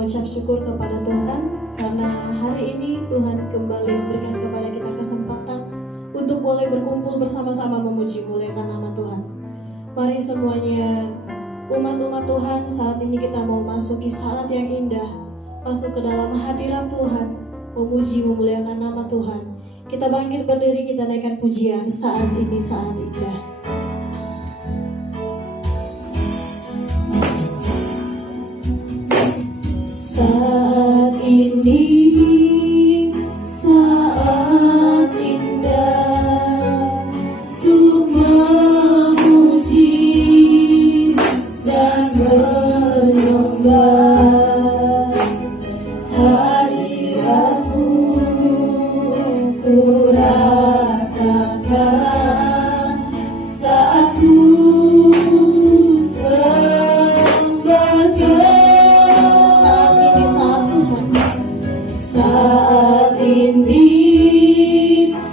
mengucap syukur kepada Tuhan karena hari ini Tuhan kembali memberikan kepada kita kesempatan untuk boleh berkumpul bersama-sama memuji muliakan nama Tuhan. Mari semuanya umat-umat Tuhan, saat ini kita mau masuki saat yang indah, masuk ke dalam hadirat Tuhan, memuji memuliakan nama Tuhan. Kita bangkit berdiri, kita naikkan pujian saat ini, saat indah. Saat ini saat indah untuk memuji dan menyembah hadirat-Mu. Ku rasakan saat ku saat ini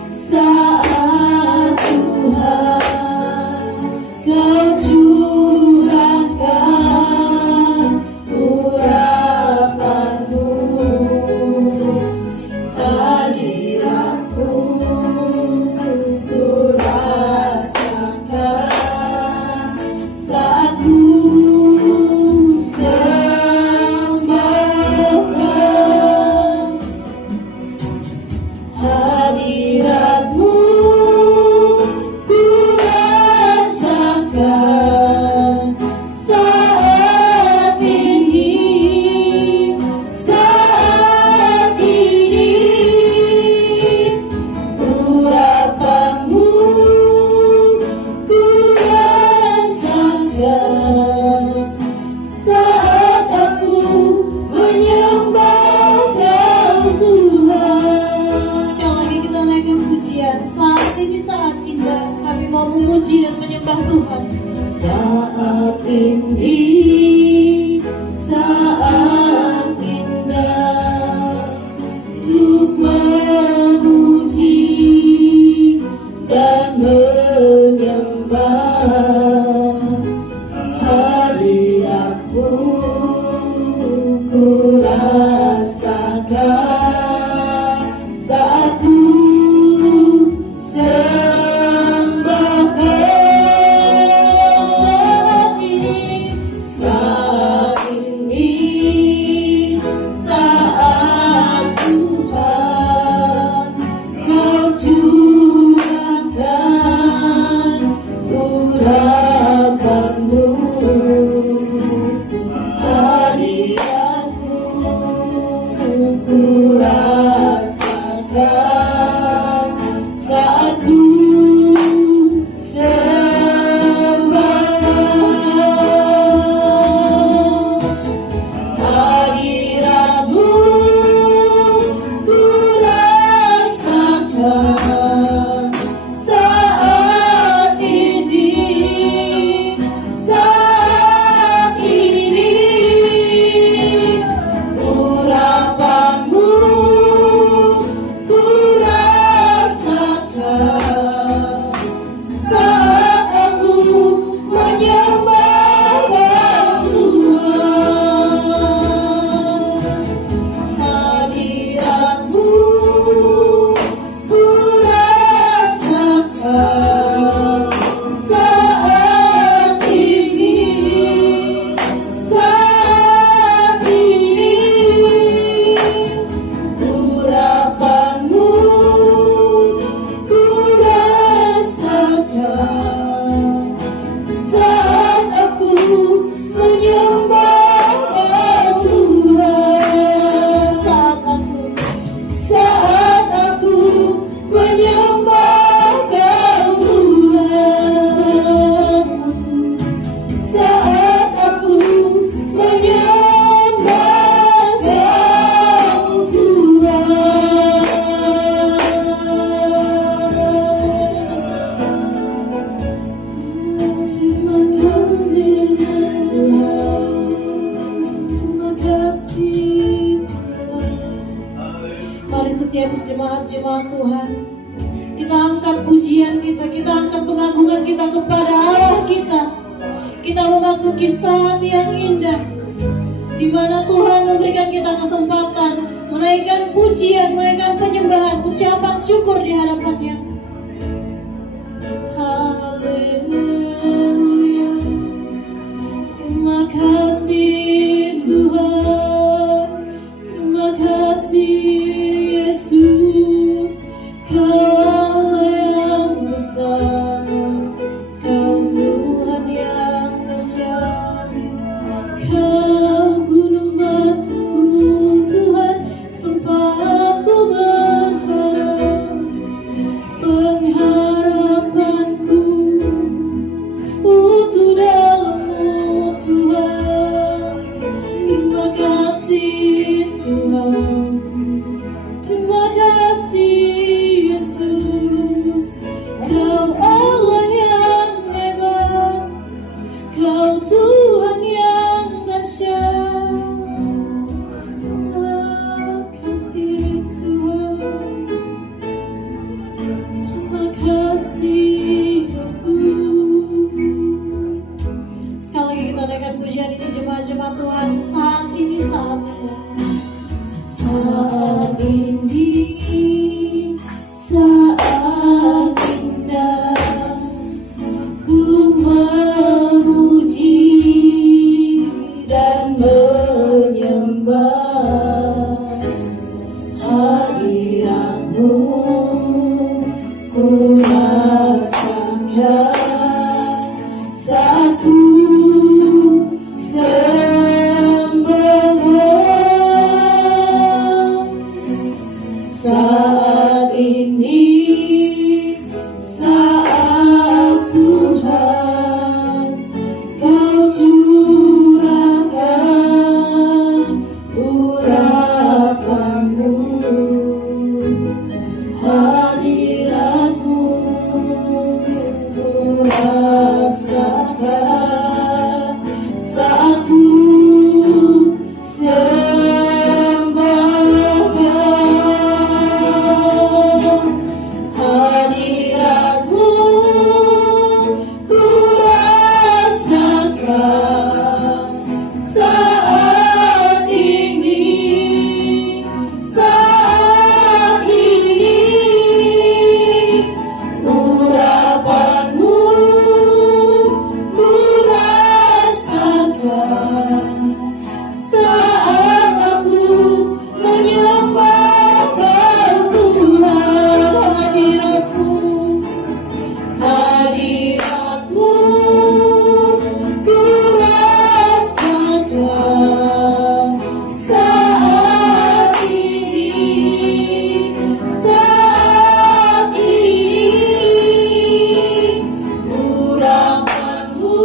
saat Tuhan Kau curahkan urapan-Mu, hadirat-Mu ku rasakan saat ku hadirat-Mu ku rasakan saat ini urapan-Mu ku rasakan saat aku menyembah Kau Tuhan. Saat ini saat indah, kami mau memuji dan menyembah Tuhan. Saat ini saat indah untuk memuji dan menyembah hadirat-Mu ku rasakan saat ku setiap jemaat-jemaat Tuhan, kita angkat pujian kita angkat pengagungan kita kepada Allah kita. Kita memasuki saat yang indah, di mana Tuhan memberikan kita kesempatan menaikkan pujian, menaikkan penyembahan, ucapan syukur di hadapannya. Haleluya. Terima kasih Tuhan, terima kasih Yesus, Kau Allah yang besar, Kau Tuhan yang dahsyat, Kau gunung batuku Tuhan, tempatku berharap, pengharapanku utuh dalam-Mu Tuhan. Terima kasih Tuhan, terima kasih Yesus, Kau Allah yang hebat, Kau Tuhan yang dahsyat. Terima kasih Tuhan, terima kasih Yesus. Sekali lagi kita naikkan pujian ini jemaat-jemaat Tuhan saat ini, saatnya. Saat ini, saat indah, ku memuji dan menyembah hadirat-Mu, ku rasakan saat ku saat ini, saat Tuhan Kau curahkan urapan-Mu, hadirat-Mu, ku rasakan saat ku hadirat-Mu, ku rasakan saat ini, saat ini, urapan-Mu, ku rasakan saat aku menyembah Kau Tuhan. Hadirat-Mu, ku rasakan saat ini, saat ini, urapan-Mu,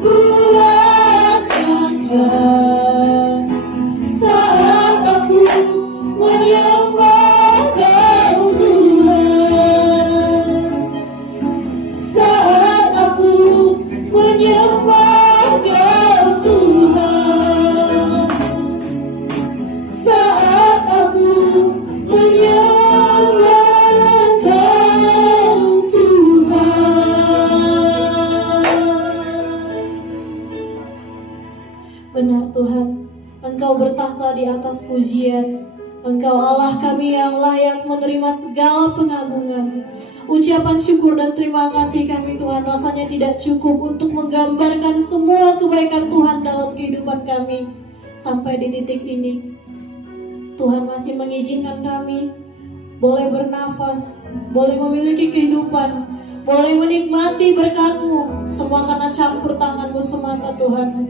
ku rasakan saat aku menyembah Kau Tuhan, saat aku menyembah Kau Tuhan, saat aku menyembah Kau Tuhan. Benar Tuhan, Engkau bertahta di atas pujian. Engkau Allah kami yang layak menerima segala pengagungan. Ucapan syukur dan terima kasih kami Tuhan rasanya tidak cukup untuk menggambarkan semua kebaikan Tuhan dalam kehidupan kami. Sampai di titik ini, Tuhan masih mengizinkan kami boleh bernafas, boleh memiliki kehidupan, boleh menikmati berkat-Mu, semua karena campur tangan-Mu semata Tuhan.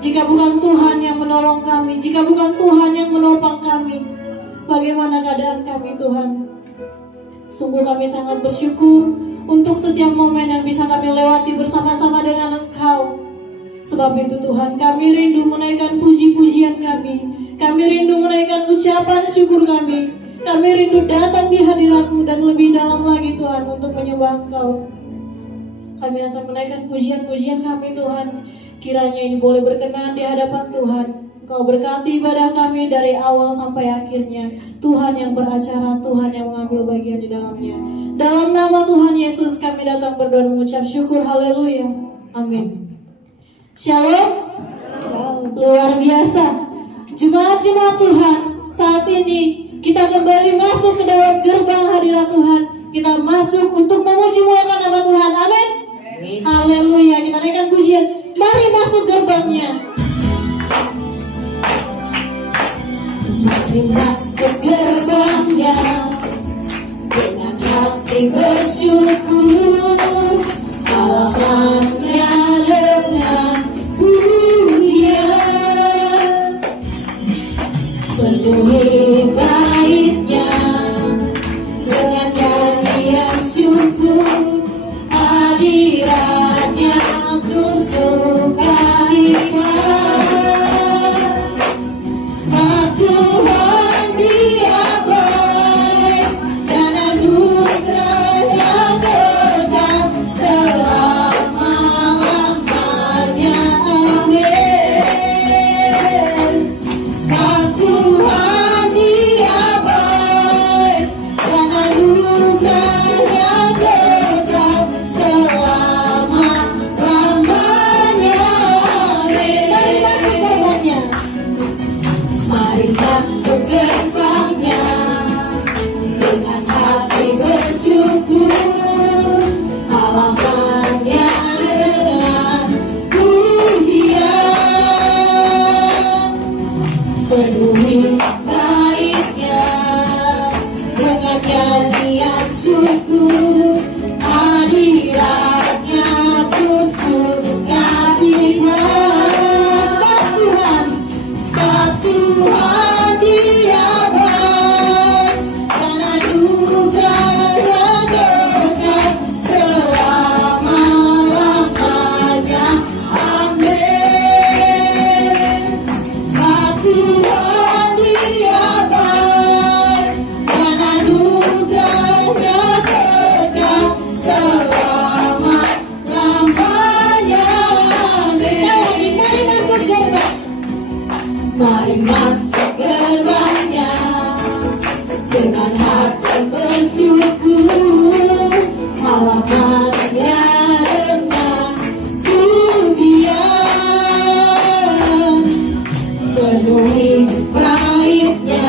Jika bukan Tuhan yang menolong kami, jika bukan Tuhan yang menopang kami, bagaimana keadaan kami Tuhan? Sungguh kami sangat bersyukur untuk setiap momen yang bisa kami lewati bersama-sama dengan Engkau. Sebab itu Tuhan, kami rindu menaikkan puji-pujian kami rindu menaikkan ucapan syukur kami rindu datang di hadirat-Mu dan lebih dalam lagi Tuhan untuk menyembah Engkau. Kami akan menaikkan pujian-pujian kami Tuhan, kiranya ini boleh berkenan di hadapan Tuhan. Kau berkati ibadah kami dari awal sampai akhirnya. Tuhan yang beracara, Tuhan yang mengambil bagian di dalamnya. Dalam nama Tuhan Yesus kami datang berdoa mengucap syukur. Haleluya. Amin. Shalom. luar biasa. Jemaat-jemaat Tuhan, saat ini kita kembali masuk ke dalam gerbang hadirat Tuhan. Kita masuk untuk memuji muliakan nama Tuhan. Amin. Haleluya. Kita naikkan pujian. Mari masuk gerbangnya. Mari masuk gerbangnya dengan hati bersyukur, halamannya dengan pujian, penuhi baitnya dengan nyanyian syukur, hadiratnya penuh sukacita. Sebab Tuhan Dia baik dan anugerahnya kekal selama-lamanya. Amin. Sebab Tuhan Dia baik dan anugerahnya kekal selama-lamanya. Amin. Mari masuk gerbangnya. Mari masuk gerbangnya dengan hati bersyukur, halamannya dengan pujian, penuhi baitnya dengan nyanyian syukur, hadiratnya penuh sukacita. Sebab Tuhan Dia baik dan anugerahnya kekal selama-lamanya. Amin. Sebab Tuhan Dia baik dan anugerahnya kekal selama-lamanya. Amin. Mari masuk gerbang. Mari masuk gerbangnya dengan hati bersyukur, halamannya dengan pujian, penuhi baitnya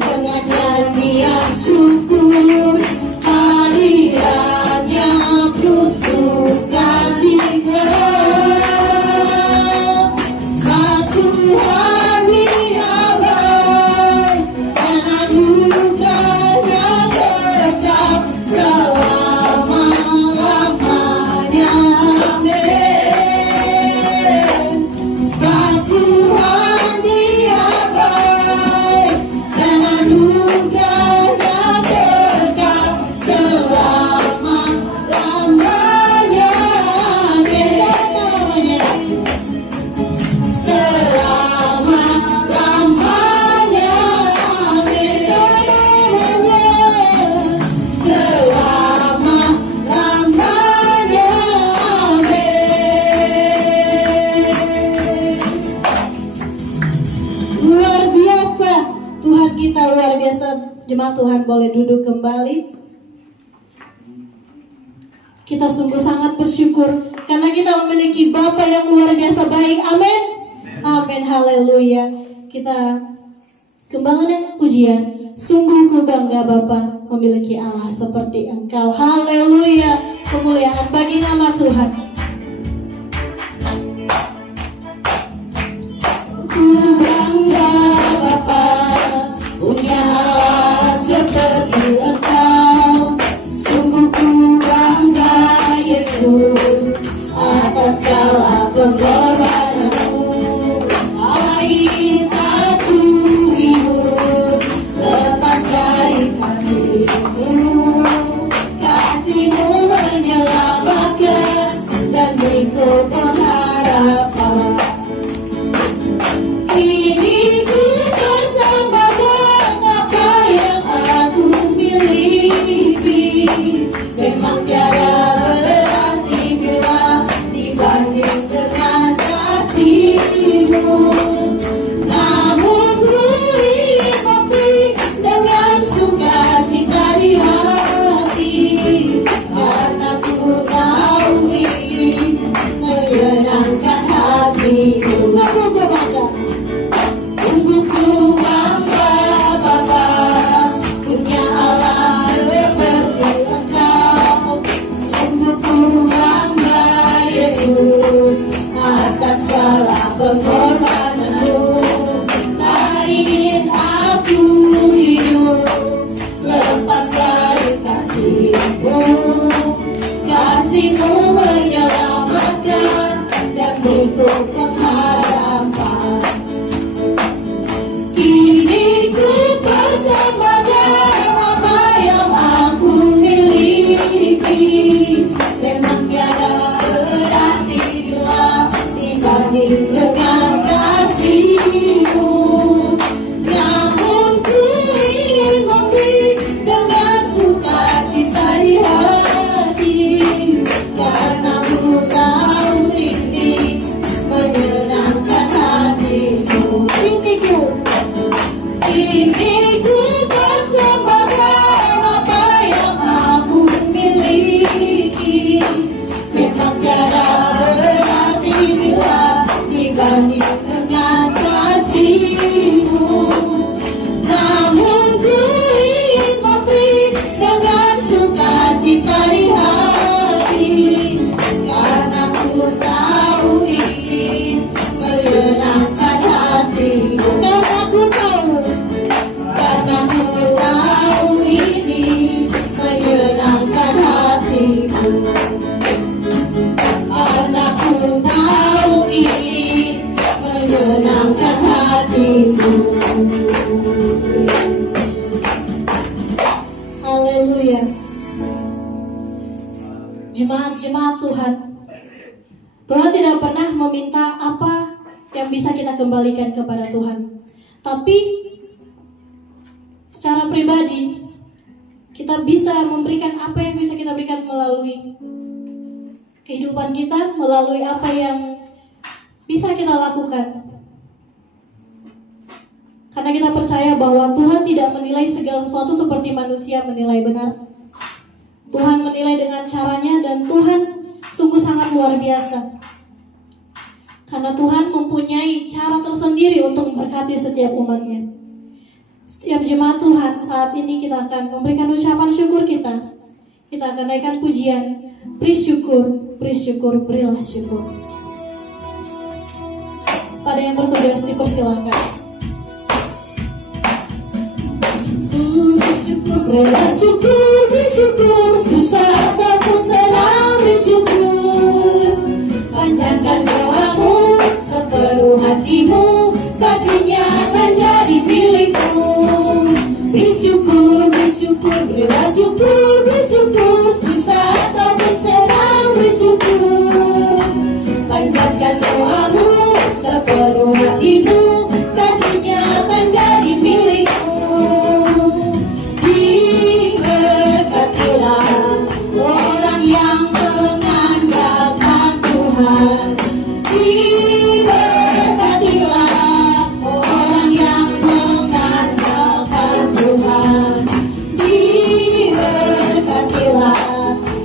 dengan nyanyian syukur, hadiratnya penuh sukacita. Tuhan Dia baik dan anugerahnya kekal selama-lamanya. Amin. Sebab Tuhan Dia baik dan anugerahnya kekal selama-lamanya. Amin. Selama-lamanya, amin. Selama-lamanya, amin. Luar biasa, Tuhan kita luar biasa. Jemaat Tuhan boleh duduk kembali. Kita sungguh sangat bersyukur karena kita memiliki Bapa yang luar biasa baik. Amin. Amin, haleluya. Kita kembangkan pujian. Sungguh ku bangga Bapa memiliki Allah seperti Engkau. Haleluya. Kemuliaan bagi nama Tuhan. Ku bangga Bapa punya Allah seperti Engkau. Sungguh ku bangga Yesus atas segala pengorbananmu. Kasih-Mu menyelamatkan ini ku persembahkan apa yang aku miliki. Memang tiada berarti bila dibanding dengan kasih-Mu. Namun ku ingin memberi dengan sukacita di hati, karena ku tahu ini menyenangkan hatimu. Karena ku tahu ini menyenangkan hatimu. Karena ku tahu ini menyenangkan hatimu. Haleluya. Jemaat-jemaat Tuhan, Tuhan tidak pernah meminta apa yang bisa kita kembalikan kepada Tuhan. Tapi secara pribadi kita bisa memberikan apa yang bisa kita berikan melalui kehidupan kita, melalui apa yang bisa kita lakukan. Karena kita percaya bahwa Tuhan tidak menilai segala sesuatu seperti manusia menilai benar. Tuhan menilai dengan caranya, dan Tuhan sungguh sangat luar biasa. Karena Tuhan mempunyai cara tersendiri untuk memberkati setiap umatnya. Setiap jemaat Tuhan, saat ini kita akan memberikan ucapan syukur kita. Kita akan naikkan pujian, beri syukur, berilah syukur. Pada yang bertugas dipersilahkan. Bersyukur, susah ataupun senang bersyukur. Panjatkan doamu sepenuh hatimu, kasihnya akan jadi milikmu. Bersyukur, berilah syukur, susah ataupun senang bersyukur. Panjatkan doamu sepenuh hatimu, kasihnya akan jadi milikmu. Orang yang mengandalkan Tuhan, diberkatilah. Orang yang mengandalkan Tuhan, diberkatilah.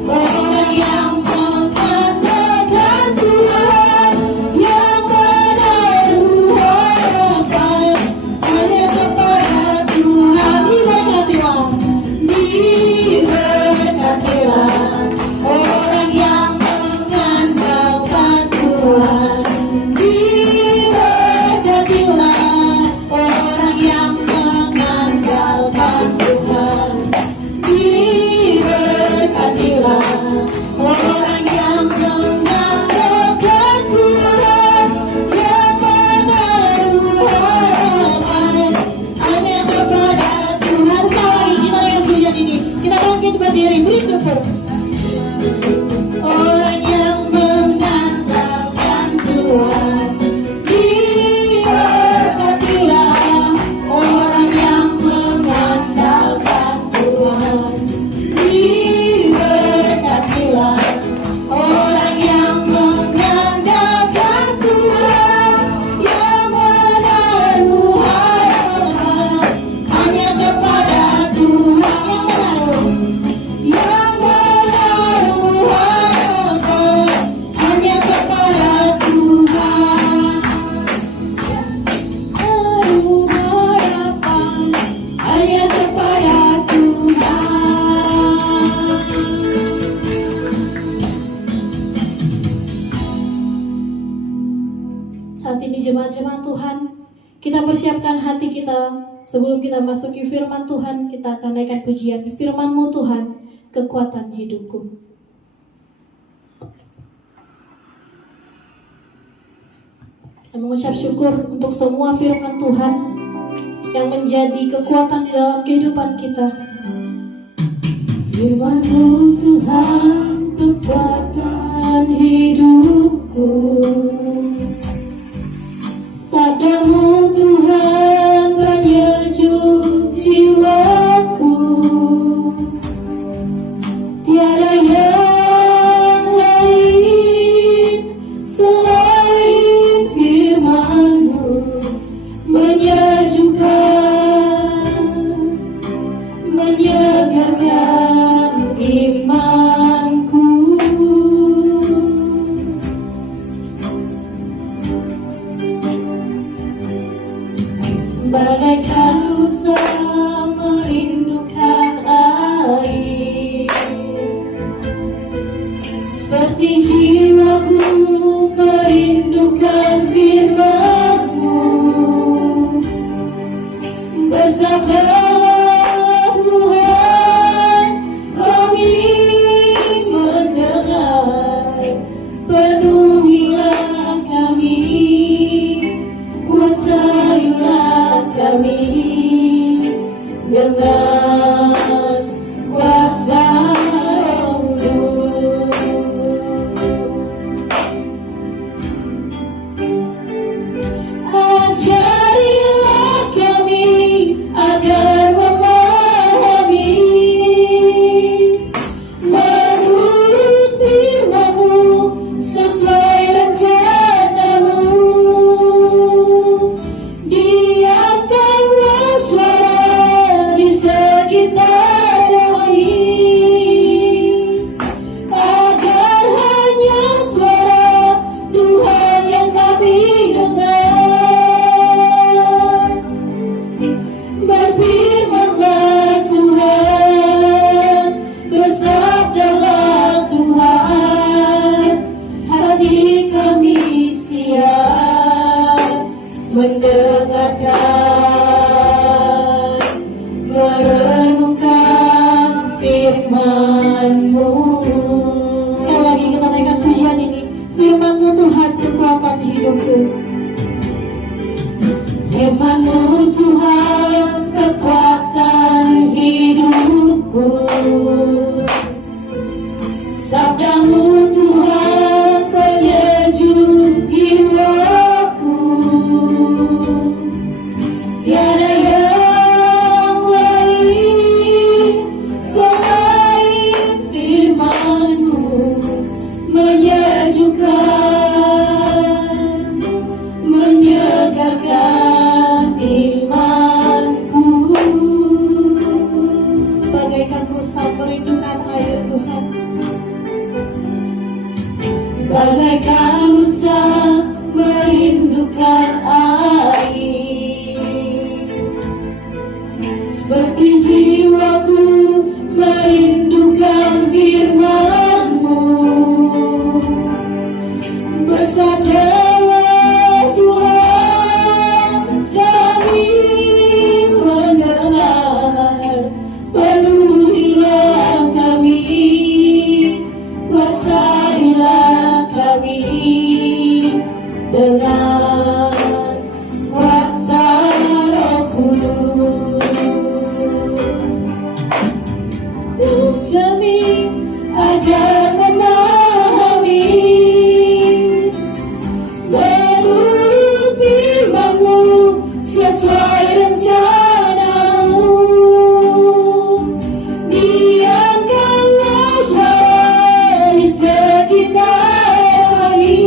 Orang yang mengandalkan Tuhan, yang menaruh harapan hanya kepada Tuhan, diberkatilah. Orang yang mengandalkan Tuhan, diberkatilah. Orang yang mengandalkan Tuhan, diberkatilah. Orang yang mengandalkan Tuhan, yang menaruh harapan hanya kepada Tuhan. Sekali kita yang pujian ini, kita bangkit berdiri, beri syukur. Orang yang mengandalkan Tuhan, diberkatilah. Orang yang mengandalkan Tuhan, diberkatilah. Orang yang mengandalkan Tuhan, yang menaruh harapan hanya kepada Tuhan, yang menaruh harapan hanya kepada Tuhan. Menaruh harapan hanya kepada Tuhan. Saat ini jemaat-jemaat Tuhan, kita persiapkan hati kita sebelum kita masuki firman Tuhan. Kita akan naikkan pujian, firman-Mu Tuhan, kekuatan hidupku. Kita mengucap syukur untuk semua firman Tuhan yang menjadi kekuatan di dalam kehidupan kita. Firman-Mu Tuhan, kekuatan hidupku. Sabda-Mu Tuhan, penyejuk jiwaku. Tiada yang lain selain firman-Mu, menyejukkan bagaikan rusa merindukan air, seperti jiwaku merindukan firman-Mu. Bersabdalah Tuhan, kami mendengar, penuhilah kami, kuasailah kami dengan kuasa Roh-Mu. Ajarilah kami agar memahami menurut firman-Mu sesuai rencana-Mu. Diamkanlah suara di sekitar kami, agar hanya suara Tuhan yang kami dengar. Berfirmanlah Tuhan, bersabdalah Tuhan, hati kami siap mendengarkan, merenungkan firman-Mu. Sekali lagi kita naikkan pujian ini. Firman-Mu Tuhan kekuatan hidupku. Firman-Mu Tuhan kekuatan hidupku. Sabda-Mu Tuhan penyejuk jiwaku. Tiada yang lain selain firman-Mu menyejukkan, menyegarkan imanku. Bagaikan rusa merindukan air Tuhan, bagaikan rusa merindukan air, seperti jiwaku merindukan firman-Mu. Bersabdalah Tuhan, kami mendengar, penuhilah kami, kuasailah kami dengan kuasa Roh-Mu. Kami agar memahami menurut firman-Mu sesuai rencana-Mu. Diamkanlah suara di sekitar kami,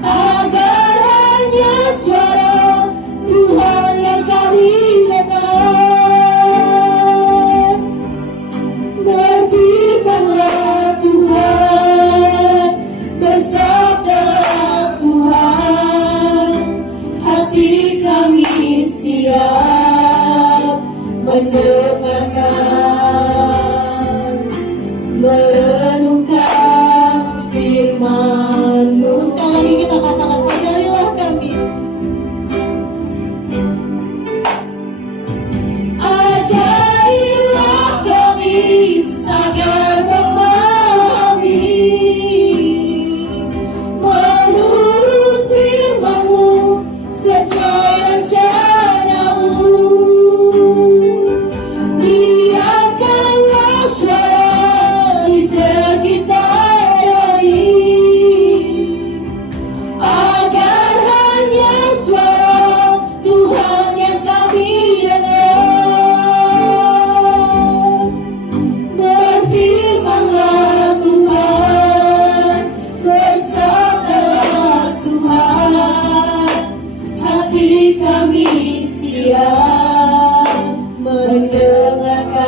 agar hanya suara Tuhan yang kami dengar. Berfirmanlah Tuhan, bersabdalah Tuhan, hati kami siap mendengarkan, merenungkan firman-Mu. Sekali lagi kita katakan, ajarilah kami. Ajarilah kami agar memahami menurut firman-Mu sesuai rencana-Mu. Diamkanlah suara di sekitar kami, agar hanya suara Tuhan yang kami dengar. Berfirmanlah Tuhan, bersabdalah Tuhan, hati kami siap mendengarkan,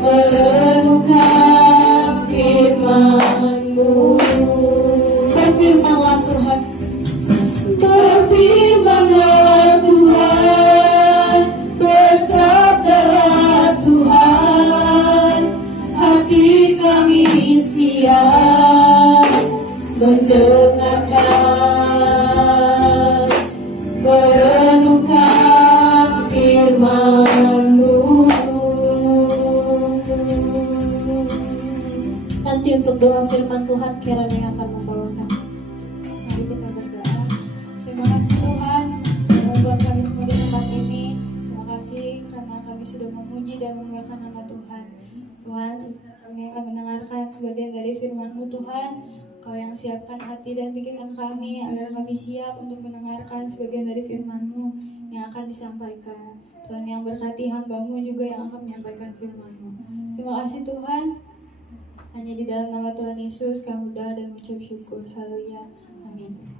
merenungkan firman-Mu. Berfirmanlah Tuhan, Berfirmanlah Tuhan, bersabdalah Tuhan, hati kami siap mendengarkan, merenungkan firman-Mu. Nanti untuk doa firman Tuhan kiranya yang akan membawakan. Mari kita berdoa. Terima kasih Tuhan yang membuat kami semua di tempat ini. Terima kasih karena kami sudah memuji dan memuliakan nama Tuhan. Tuhan, kami akan mendengarkan sebagian dari firman-Mu Tuhan. Kau yang siapkan hati dan pikiran kami agar kami siap untuk mendengarkan sebagian dari firman-Mu yang akan disampaikan. Tuhan yang berkati hamba-Mu juga yang akan menyampaikan firman-Mu. Terima kasih Tuhan. Hanya di dalam nama Tuhan Yesus kami berdoa dan mengucap syukur. Haleluya. Amin.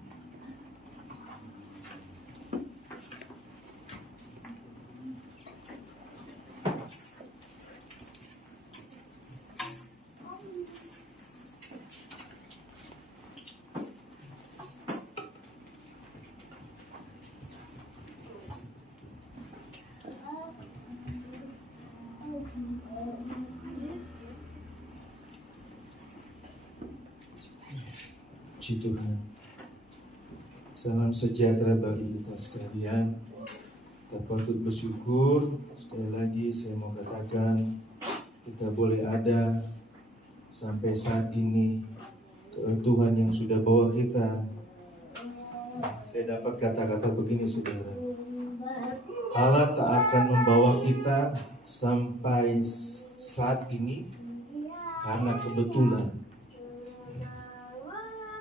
Puji Tuhan. Salam sejahtera bagi kita sekalian. Kita patut bersyukur. Sekali lagi saya mau katakan, kita boleh ada sampai saat ini. Tuhan yang sudah bawa kita. Saya dapat kata-kata begini saudara, Allah tak akan membawa kita sampai saat ini karena kebetulan.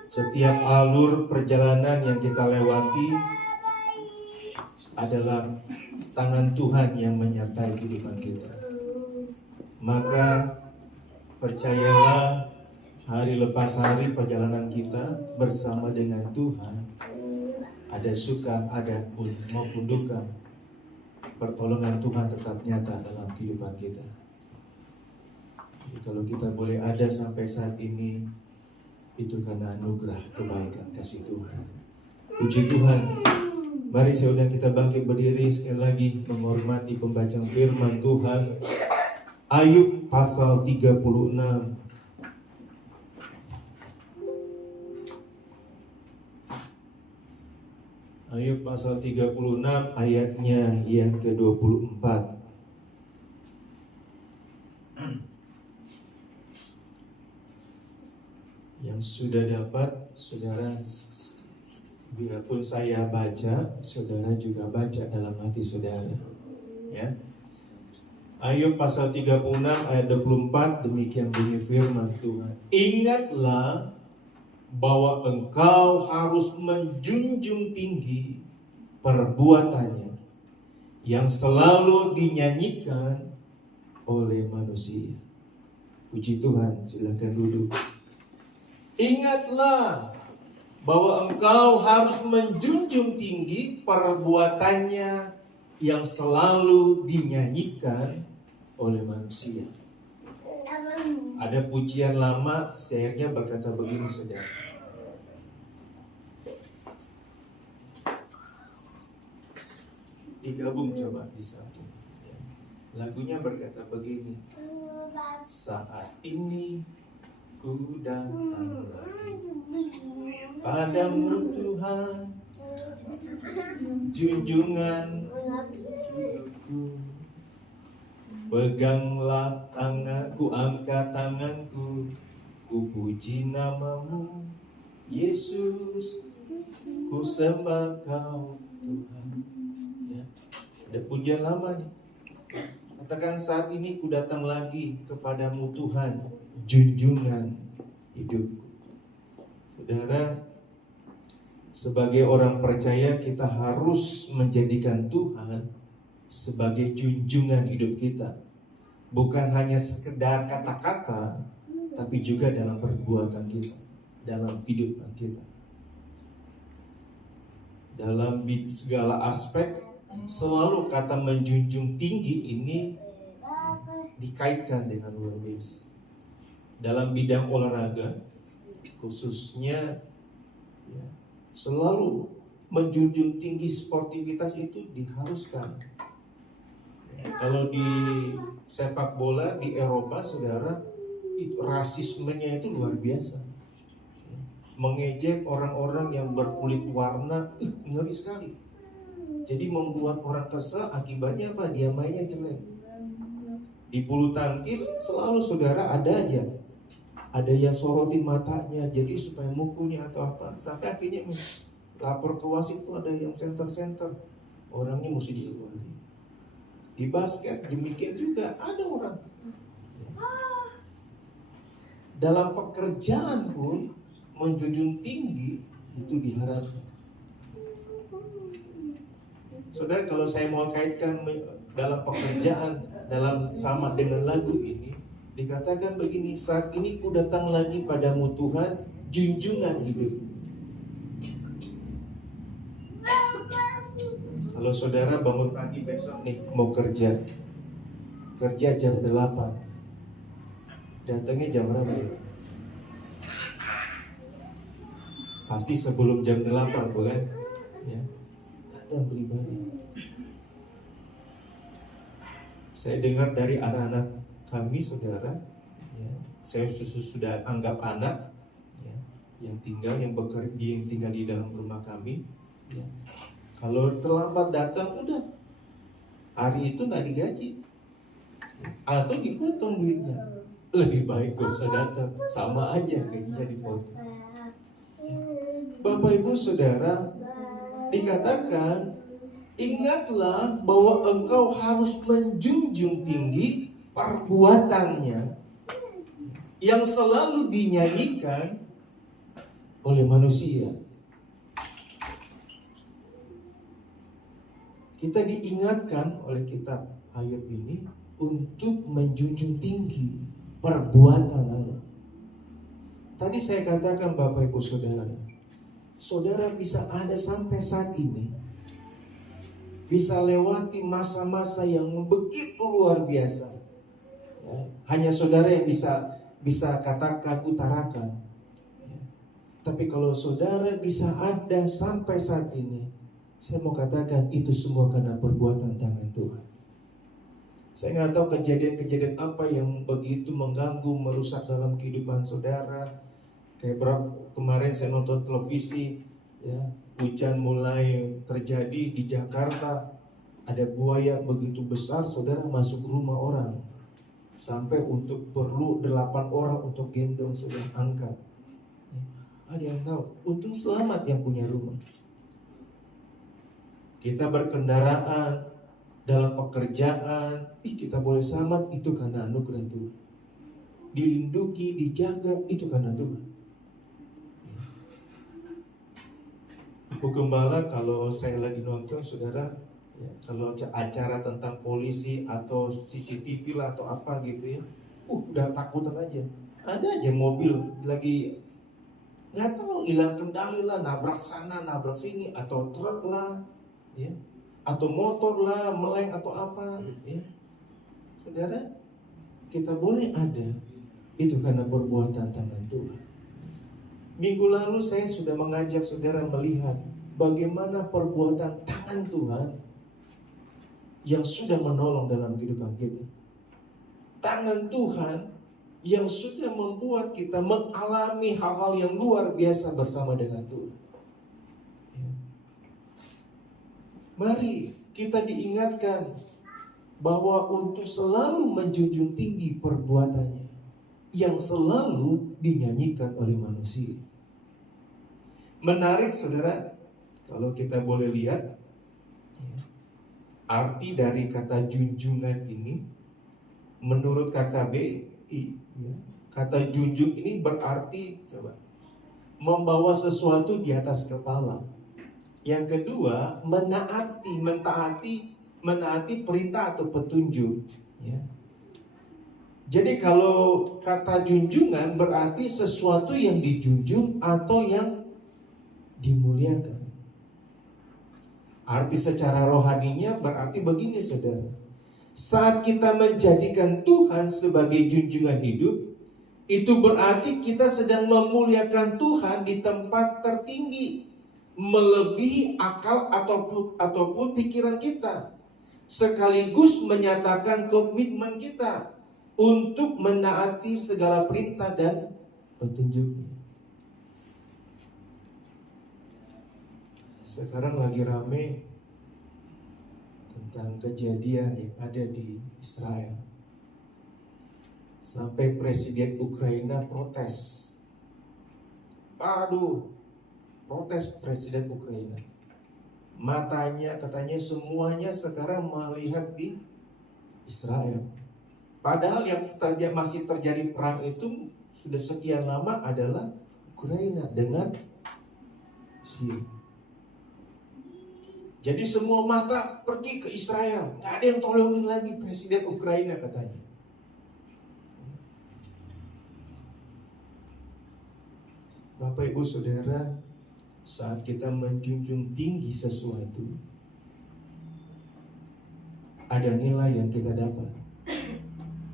Setiap alur perjalanan yang kita lewati adalah tangan Tuhan yang menyertai kehidupan kita. Maka percayalah, hari lepas hari perjalanan kita bersama dengan Tuhan, ada suka, ada maupun duka, pertolongan Tuhan tetap nyata dalam kehidupan kita. Jadi kalau kita boleh ada sampai saat ini, itu karena anugerah, kebaikan, kasih Tuhan. Puji Tuhan. Mari saudara kita bangkit berdiri sekali lagi menghormati pembacaan firman Tuhan. Ayub pasal 36. Ayub pasal 36 ayatnya yang ke-24. Yang sudah dapat, saudara, biarpun saya baca, saudara juga baca dalam hati saudara. Ya. Ayub pasal 36 ayat 24, demikian bunyi firman Tuhan. Ingatlah bahwa engkau harus menjunjung tinggi perbuatannya yang selalu dinyanyikan oleh manusia. Puji Tuhan, silakan duduk. Ingatlah bahwa engkau harus menjunjung tinggi perbuatannya yang selalu dinyanyikan oleh manusia. Ada pujian lama, syairnya berkata begini saudara. Digabung coba disambung. Lagunya berkata begini. Saat ini ku datang lagi padamu Tuhan, junjungan hidupku. Peganglah tanganku, angkat tanganku, ku puji namamu Yesus, ku sembah kau Tuhan. Ya, ada pujian lama nih. Katakan saat ini ku datang lagi kepadamu Tuhan, junjungan hidupku. Saudara, sebagai orang percaya kita harus menjadikan Tuhan sebagai junjungan hidup kita. Bukan hanya sekedar kata-kata, tapi juga dalam perbuatan kita, dalam kehidupan kita. Dalam segala aspek, selalu kata menjunjung tinggi ini dikaitkan dengan luar biasa. Dalam bidang olahraga, khususnya ya, selalu menjunjung tinggi sportivitas itu diharuskan. Kalau di sepak bola di Eropa, saudara, itu rasismenya itu luar biasa. Mengejek orang-orang yang berkulit warna, ngeri sekali. Jadi membuat orang kesal, akibatnya apa? Dia mainnya jelek. Di bulu tangkis selalu saudara ada yang sorotin matanya, jadi supaya mukulnya atau apa. Sampai akhirnya lapor ke wasit itu ada yang center, orangnya mesti di luar. Di basket demikian juga ada orang. Dalam pekerjaan pun menjunjung tinggi itu diharapkan. Saudara, kalau saya mau kaitkan dalam pekerjaan, dalam sama dengan lagu ini, dikatakan begini, saat ini ku datang lagi padamu Tuhan, junjungan hidup. Kalau saudara bangun pagi besok nih mau kerja jam 8, datangnya jam berapa? Pasti sebelum jam 8, bukan? Ya, datang pribadi. Saya dengar dari anak-anak kami, saudara, ya, saya sudah anggap anak, ya, yang tinggal di dalam rumah kami, ya. Kalau terlambat datang, udah hari itu nggak digaji, ya, atau dipotong duitnya. Lebih baik gak usah datang, sama aja gajinya dipotong. Ya. Bapak Ibu Saudara, dikatakan, ingatlah bahwa engkau harus menjunjung tinggi perbuatannya yang selalu dinyanyikan oleh manusia. Kita diingatkan oleh kitab Ayub ini untuk menjunjung tinggi perbuatan Allah. Tadi saya katakan Bapak Ibu Saudara, saudara bisa ada sampai saat ini, bisa lewati masa-masa yang begitu luar biasa, ya, hanya saudara yang bisa katakan, utarakan, ya. Tapi kalau saudara bisa ada sampai saat ini, saya mau katakan itu semua karena perbuatan tangan Tuhan. Saya nggak tahu kejadian-kejadian apa yang begitu mengganggu, merusak dalam kehidupan saudara. Kayak kemarin saya nonton televisi, ya, hujan mulai terjadi di Jakarta, ada buaya begitu besar, saudara, masuk rumah orang, sampai untuk perlu 8 orang untuk gendong, sudah angkat. Ya, ada yang tahu, untung selamat yang punya rumah. Kita berkendaraan, dalam pekerjaan, kita boleh selamat, itu karena anugerah Tuhan. Dilindungi, dijaga, itu karena Tuhan. Ibu Gembala, kalau saya lagi nonton, saudara, ya, kalau acara tentang polisi atau CCTV lah atau apa gitu ya, udah takutan aja. Ada aja mobil lagi nggak tahu hilang kendali lah, nabrak sana, nabrak sini, atau truk lah, ya, atau motor lah, meleng atau apa, ya. Saudara, kita boleh ada, itu karena perbuatan tangan Tuhan. Minggu lalu saya sudah mengajak saudara melihat bagaimana perbuatan tangan Tuhan yang sudah menolong dalam kehidupan kita. Tangan Tuhan yang sudah membuat kita mengalami hal-hal yang luar biasa bersama dengan Tuhan. Ya. Mari kita diingatkan bahwa untuk selalu menjunjung tinggi perbuatannya yang selalu dinyanyikan oleh manusia. Menarik saudara, kalau kita boleh lihat, arti dari kata junjungan ini menurut KKBI, kata junjung ini berarti membawa sesuatu di atas kepala. Yang kedua, menaati perintah atau petunjuk, ya. Jadi kalau kata junjungan berarti sesuatu yang dijunjung atau yang dimuliakan. Arti secara rohaninya berarti begini saudara. Saat kita menjadikan Tuhan sebagai junjungan hidup, itu berarti kita sedang memuliakan Tuhan di tempat tertinggi. melebihi akal ataupun pikiran kita, sekaligus menyatakan komitmen kita untuk menaati segala perintah dan petunjuknya. Sekarang lagi rame tentang kejadian yang ada di Israel. Sampai Presiden Ukraina protes. Protes Presiden Ukraina. Matanya katanya semuanya sekarang melihat di Israel. Padahal yang masih terjadi perang itu sudah sekian lama adalah Ukraina dengan Syria. Jadi semua mata pergi ke Israel. Gak ada yang tolongin lagi Presiden Ukraina katanya. Bapak Ibu Saudara, saat kita menjunjung tinggi sesuatu, ada nilai yang kita dapat.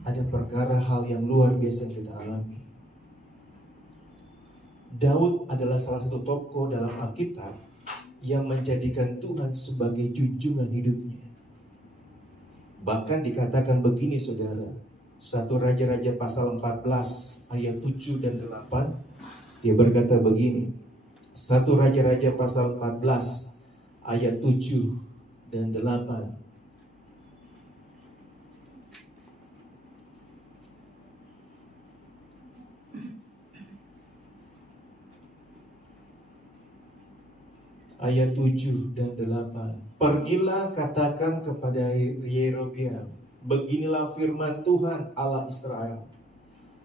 Ada perkara hal yang luar biasa yang kita alami. Daud adalah salah satu tokoh dalam Alkitab yang menjadikan Tuhan sebagai junjungan hidupnya. Bahkan dikatakan begini saudara, 1 Raja-Raja pasal 14 ayat 7 dan 8, dia berkata begini, 1 Raja-Raja pasal 14 ayat 7 dan 8. Ayat 7 dan 8. Pergilah katakan kepada Yerobeam, beginilah firman Tuhan Allah Israel.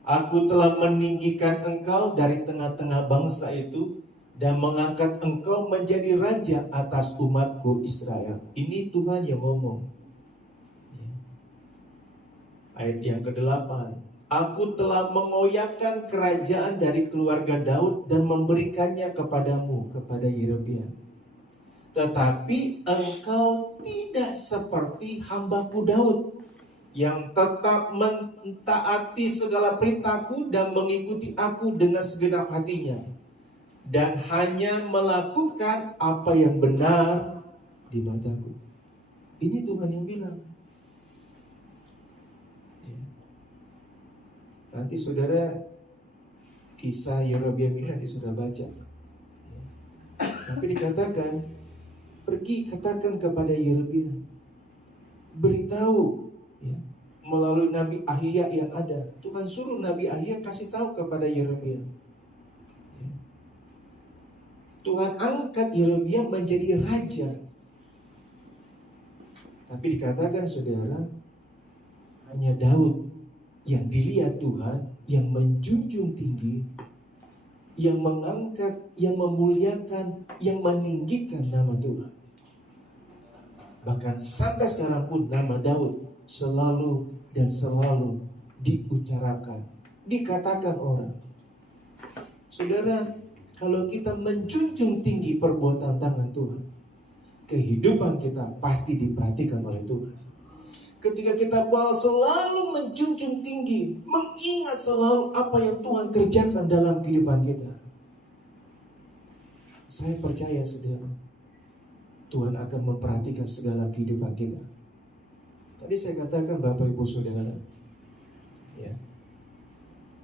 Aku telah meninggikan engkau dari tengah-tengah bangsa itu dan mengangkat engkau menjadi raja atas umatku Israel. Ini Tuhan yang ngomong. Ayat yang ke-8. Aku telah mengoyakkan kerajaan dari keluarga Daud dan memberikannya kepadamu, kepada Yerobeam. Tetapi engkau tidak seperti hambaku Daud, yang tetap mentaati segala perintahku dan mengikuti aku dengan segenap hatinya, dan hanya melakukan apa yang benar di mataku. Ini Tuhan yang bilang. Nanti saudara, kisah Yerobeam ini nanti sudah baca. Tapi dikatakan, pergi katakan kepada Yerobeam, beritahu melalui Nabi Ahia yang ada. Tuhan suruh Nabi Ahia kasih tahu kepada Yerobeam. Tuhan angkat Yerobeam menjadi raja. Tapi dikatakan saudara, hanya Daud yang dilihat Tuhan, yang menjunjung tinggi, yang mengangkat, yang memuliakan, yang meninggikan nama Tuhan. Bahkan sampai sekarang pun nama Daud selalu dan selalu diucapkan, dikatakan orang. Saudara, kalau kita menjunjung tinggi perbuatan tangan Tuhan, kehidupan kita pasti diperhatikan oleh Tuhan. Ketika kita selalu menjunjung tinggi, mengingat selalu apa yang Tuhan kerjakan dalam kehidupan kita, saya percaya saudara, Tuhan akan memperhatikan segala kehidupan kita. Tadi saya katakan Bapak Ibu Saudara, ya,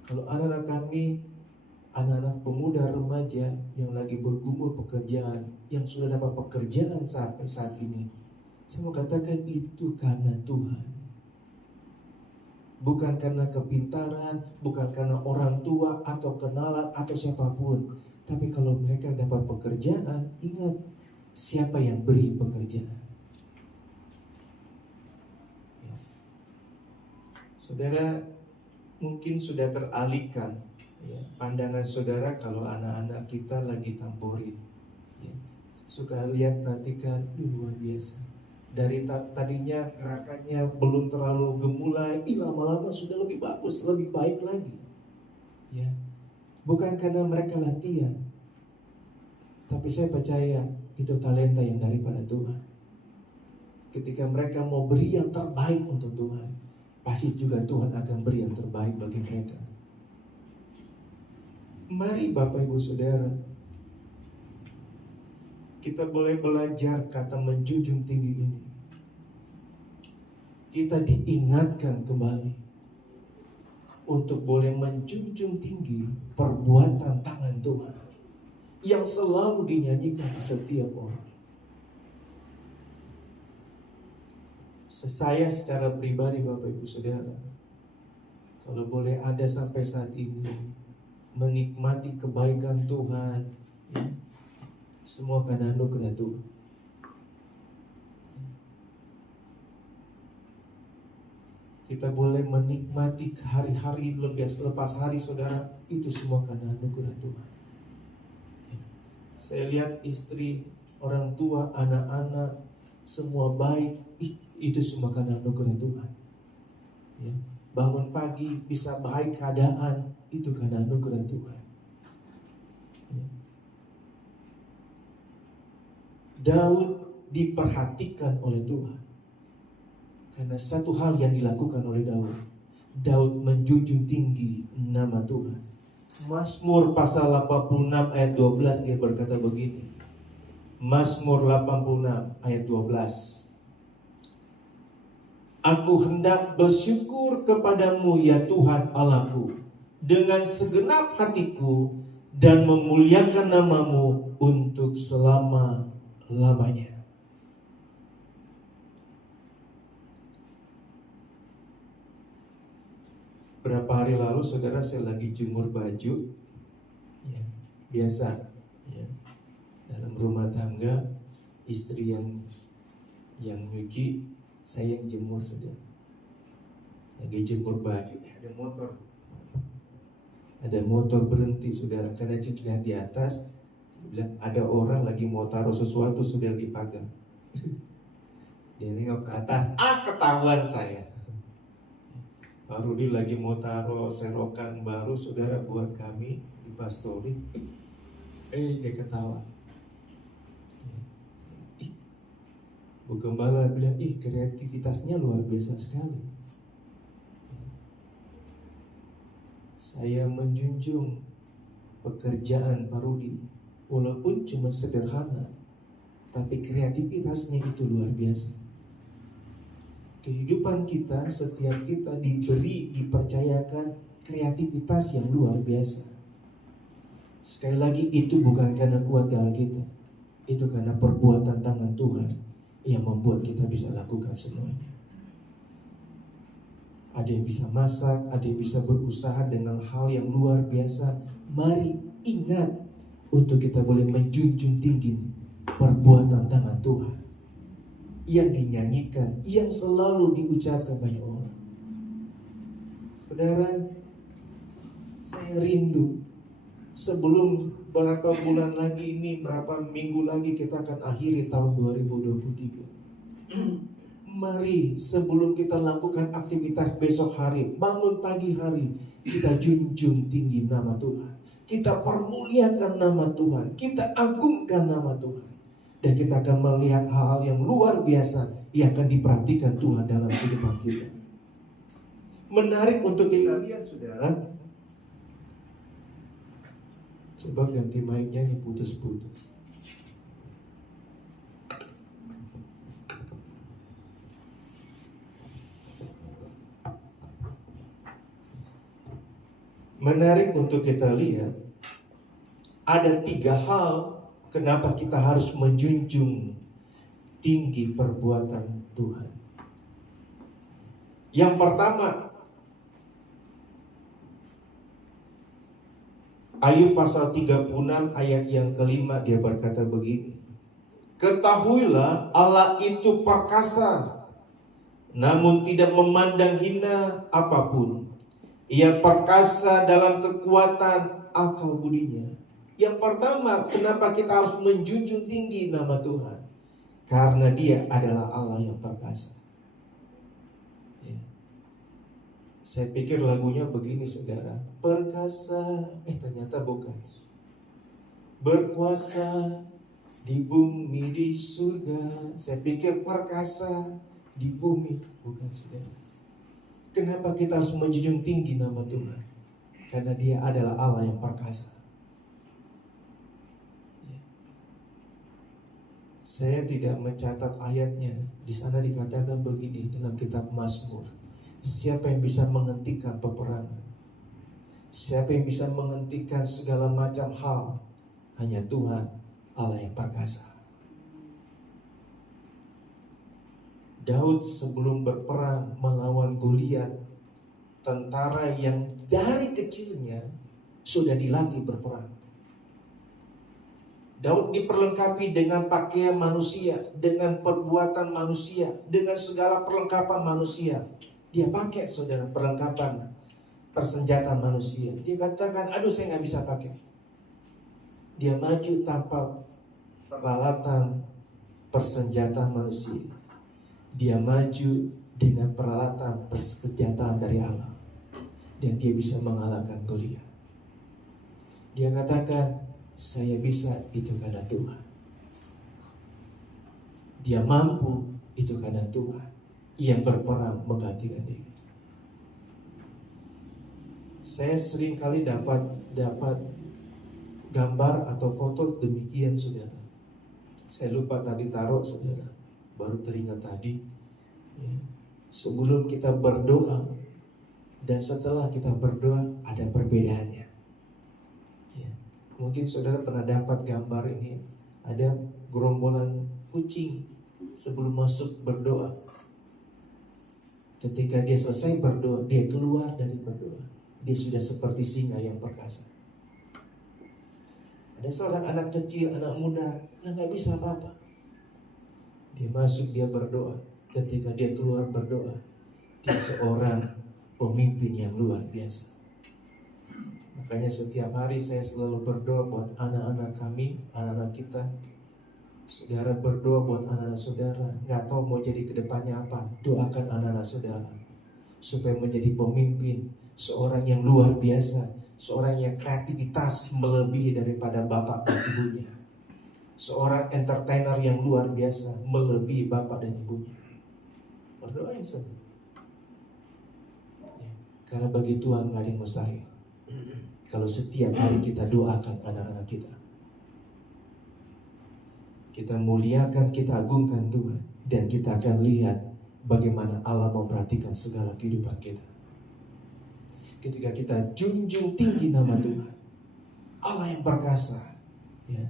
kalau anak-anak kami, anak-anak pemuda remaja yang lagi bergumul pekerjaan, yang sudah dapat pekerjaan sampai saat ini, saya mau katakan itu karena Tuhan. Bukan karena kepintaran, bukan karena orang tua atau kenalan atau siapapun. Tapi kalau mereka dapat pekerjaan, ingat siapa yang beri pekerjaan. Ya. Saudara, mungkin sudah teralihkan pandangan saudara kalau anak-anak kita lagi tamborin. Suka lihat, perhatikan, luar biasa. Dari tadinya gerakannya belum terlalu gemulai, lama-lama sudah lebih bagus, lebih baik lagi. Ya, bukan karena mereka latihan, tapi saya percaya itu talenta yang daripada Tuhan. Ketika mereka mau beri yang terbaik untuk Tuhan, pasti juga Tuhan akan beri yang terbaik bagi mereka. Mari Bapak Ibu Saudara, kita boleh belajar kata menjunjung tinggi ini. Kita diingatkan kembali untuk boleh menjunjung tinggi perbuatan tangan Tuhan yang selalu dinyanyikan setiap orang. Saya secara pribadi, Bapak Ibu Saudara, kalau boleh ada sampai saat ini menikmati kebaikan Tuhan, ya, semua karena anugerah Tuhan. Kita boleh menikmati hari-hari lepas hari, saudara, itu semua karena anugerah Tuhan. Saya lihat istri, orang tua, anak-anak, semua baik, itu semua karena anugerah Tuhan. Ya. Bangun pagi bisa baik keadaan, itu karena anugerah Tuhan. Ya. Daud diperhatikan oleh Tuhan karena satu hal yang dilakukan oleh Daud. Daud menjunjung tinggi nama Tuhan. Mazmur pasal 86 ayat 12 dia berkata begini. Mazmur 86 ayat 12. Aku hendak bersyukur kepadamu ya Tuhan Allahku dengan segenap hatiku dan memuliakan namamu untuk selama-lamanya. Berapa hari lalu saudara saya lagi jemur baju, ya, biasa, ya, dalam rumah tangga istri yang nyuci, saya yang jemur saudara. Lagi jemur baju, ada motor berhenti saudara, karena itu lihat di atas, saya bilang ada orang lagi mau taruh sesuatu sudah di pagar. Dia nengok ke atas, ketahuan saya. Baru dia lagi mau taruh serokan baru saudara buat kami di pastori. Dia ketawa. Bu Gembala bilang, kreativitasnya luar biasa sekali. Saya menjunjung pekerjaan Pak Rudi, walaupun cuma sederhana, tapi kreativitasnya itu luar biasa. Kehidupan kita, setiap kita dipercayakan kreativitas yang luar biasa. Sekali lagi, itu bukan karena kuat gala kita, itu karena perbuatan tangan Tuhan yang membuat kita bisa lakukan semuanya. Ada yang bisa masak, ada yang bisa berusaha dengan hal yang luar biasa. Mari ingat untuk kita boleh menjunjung tinggi perbuatan tangan Tuhan yang dinyanyikan, yang selalu diucapkan banyak orang. Saudara, saya rindu sebelum berapa bulan lagi ini, berapa minggu lagi kita akan akhiri tahun 2023. Mari sebelum kita lakukan aktivitas besok hari, bangun pagi hari, kita junjung tinggi nama Tuhan. Kita permuliakan nama Tuhan, kita agungkan nama Tuhan. Dan kita akan melihat hal-hal yang luar biasa yang akan diperhatikan Tuhan dalam kehidupan kita. Menarik untuk kita lihat saudara. Coba ganti mic-nya, ini putus-putus. Menarik untuk kita lihat, ada 3 hal kenapa kita harus menjunjung tinggi perbuatan Tuhan. Yang pertama, Ayub pasal 36 ayat yang kelima, dia berkata begini. Ketahuilah Allah itu perkasa, namun tidak memandang hina apapun. Ia perkasa dalam kekuatan akal budinya. Yang pertama, kenapa kita harus menjunjung tinggi nama Tuhan? Karena Dia adalah Allah yang perkasa. Ya. Saya pikir lagunya begini saudara, perkasa, ternyata bukan. Berkuasa di bumi di surga. Saya pikir perkasa di bumi, bukan saudara. Kenapa kita harus menjunjung tinggi nama Tuhan? Karena Dia adalah Allah yang perkasa. Saya tidak mencatat ayatnya. Di sana dikatakan begini dalam kitab Mazmur. Siapa yang bisa menghentikan peperangan? Siapa yang bisa menghentikan segala macam hal? Hanya Tuhan Allah yang perkasa. Daud sebelum berperang melawan Goliat, tentara yang dari kecilnya sudah dilatih berperang. Daud diperlengkapi dengan pakaian manusia, dengan perbuatan manusia, dengan segala perlengkapan manusia. Dia pakai, saudara, perlengkapan persenjataan manusia. Dia katakan, aduh saya gak bisa pakai. Dia maju tanpa peralatan persenjataan manusia. Dia maju dengan peralatan persenjataan dari Allah. Dan dia bisa mengalahkan Goliat. Dia katakan, saya bisa itu karena Tuhan. Dia mampu itu karena Tuhan yang berperang mengganti-ganti. Saya sering kali dapat gambar atau foto demikian, saudara. Saya lupa tadi taruh, saudara. Baru teringat tadi. Ya. Sebelum kita berdoa dan setelah kita berdoa ada perbedaannya. Mungkin saudara pernah dapat gambar ini. Ada gerombolan kucing sebelum masuk berdoa. Ketika dia selesai berdoa, dia keluar dari berdoa. Dia sudah seperti singa yang perkasa. Ada seorang anak kecil, anak muda yang gak bisa apa-apa. Dia masuk, dia berdoa. Ketika dia keluar berdoa, dia seorang pemimpin yang luar biasa. Makanya setiap hari saya selalu berdoa buat anak-anak kami, anak-anak kita. Saudara berdoa buat anak-anak saudara. Gak tahu mau jadi kedepannya apa. Doakan anak-anak saudara supaya menjadi pemimpin, seorang yang luar biasa, seorang yang kreativitas melebihi daripada bapak dan ibunya, seorang entertainer yang luar biasa melebihi bapak dan ibunya. Berdoain saudara. Karena bagi Tuhan gak ada yang mustahil. Kalau setiap hari kita doakan anak-anak kita, kita muliakan, kita agungkan Tuhan, dan kita akan lihat bagaimana Allah memperhatikan segala kehidupan kita. Ketika kita junjung tinggi nama Tuhan, Allah yang perkasa, ya,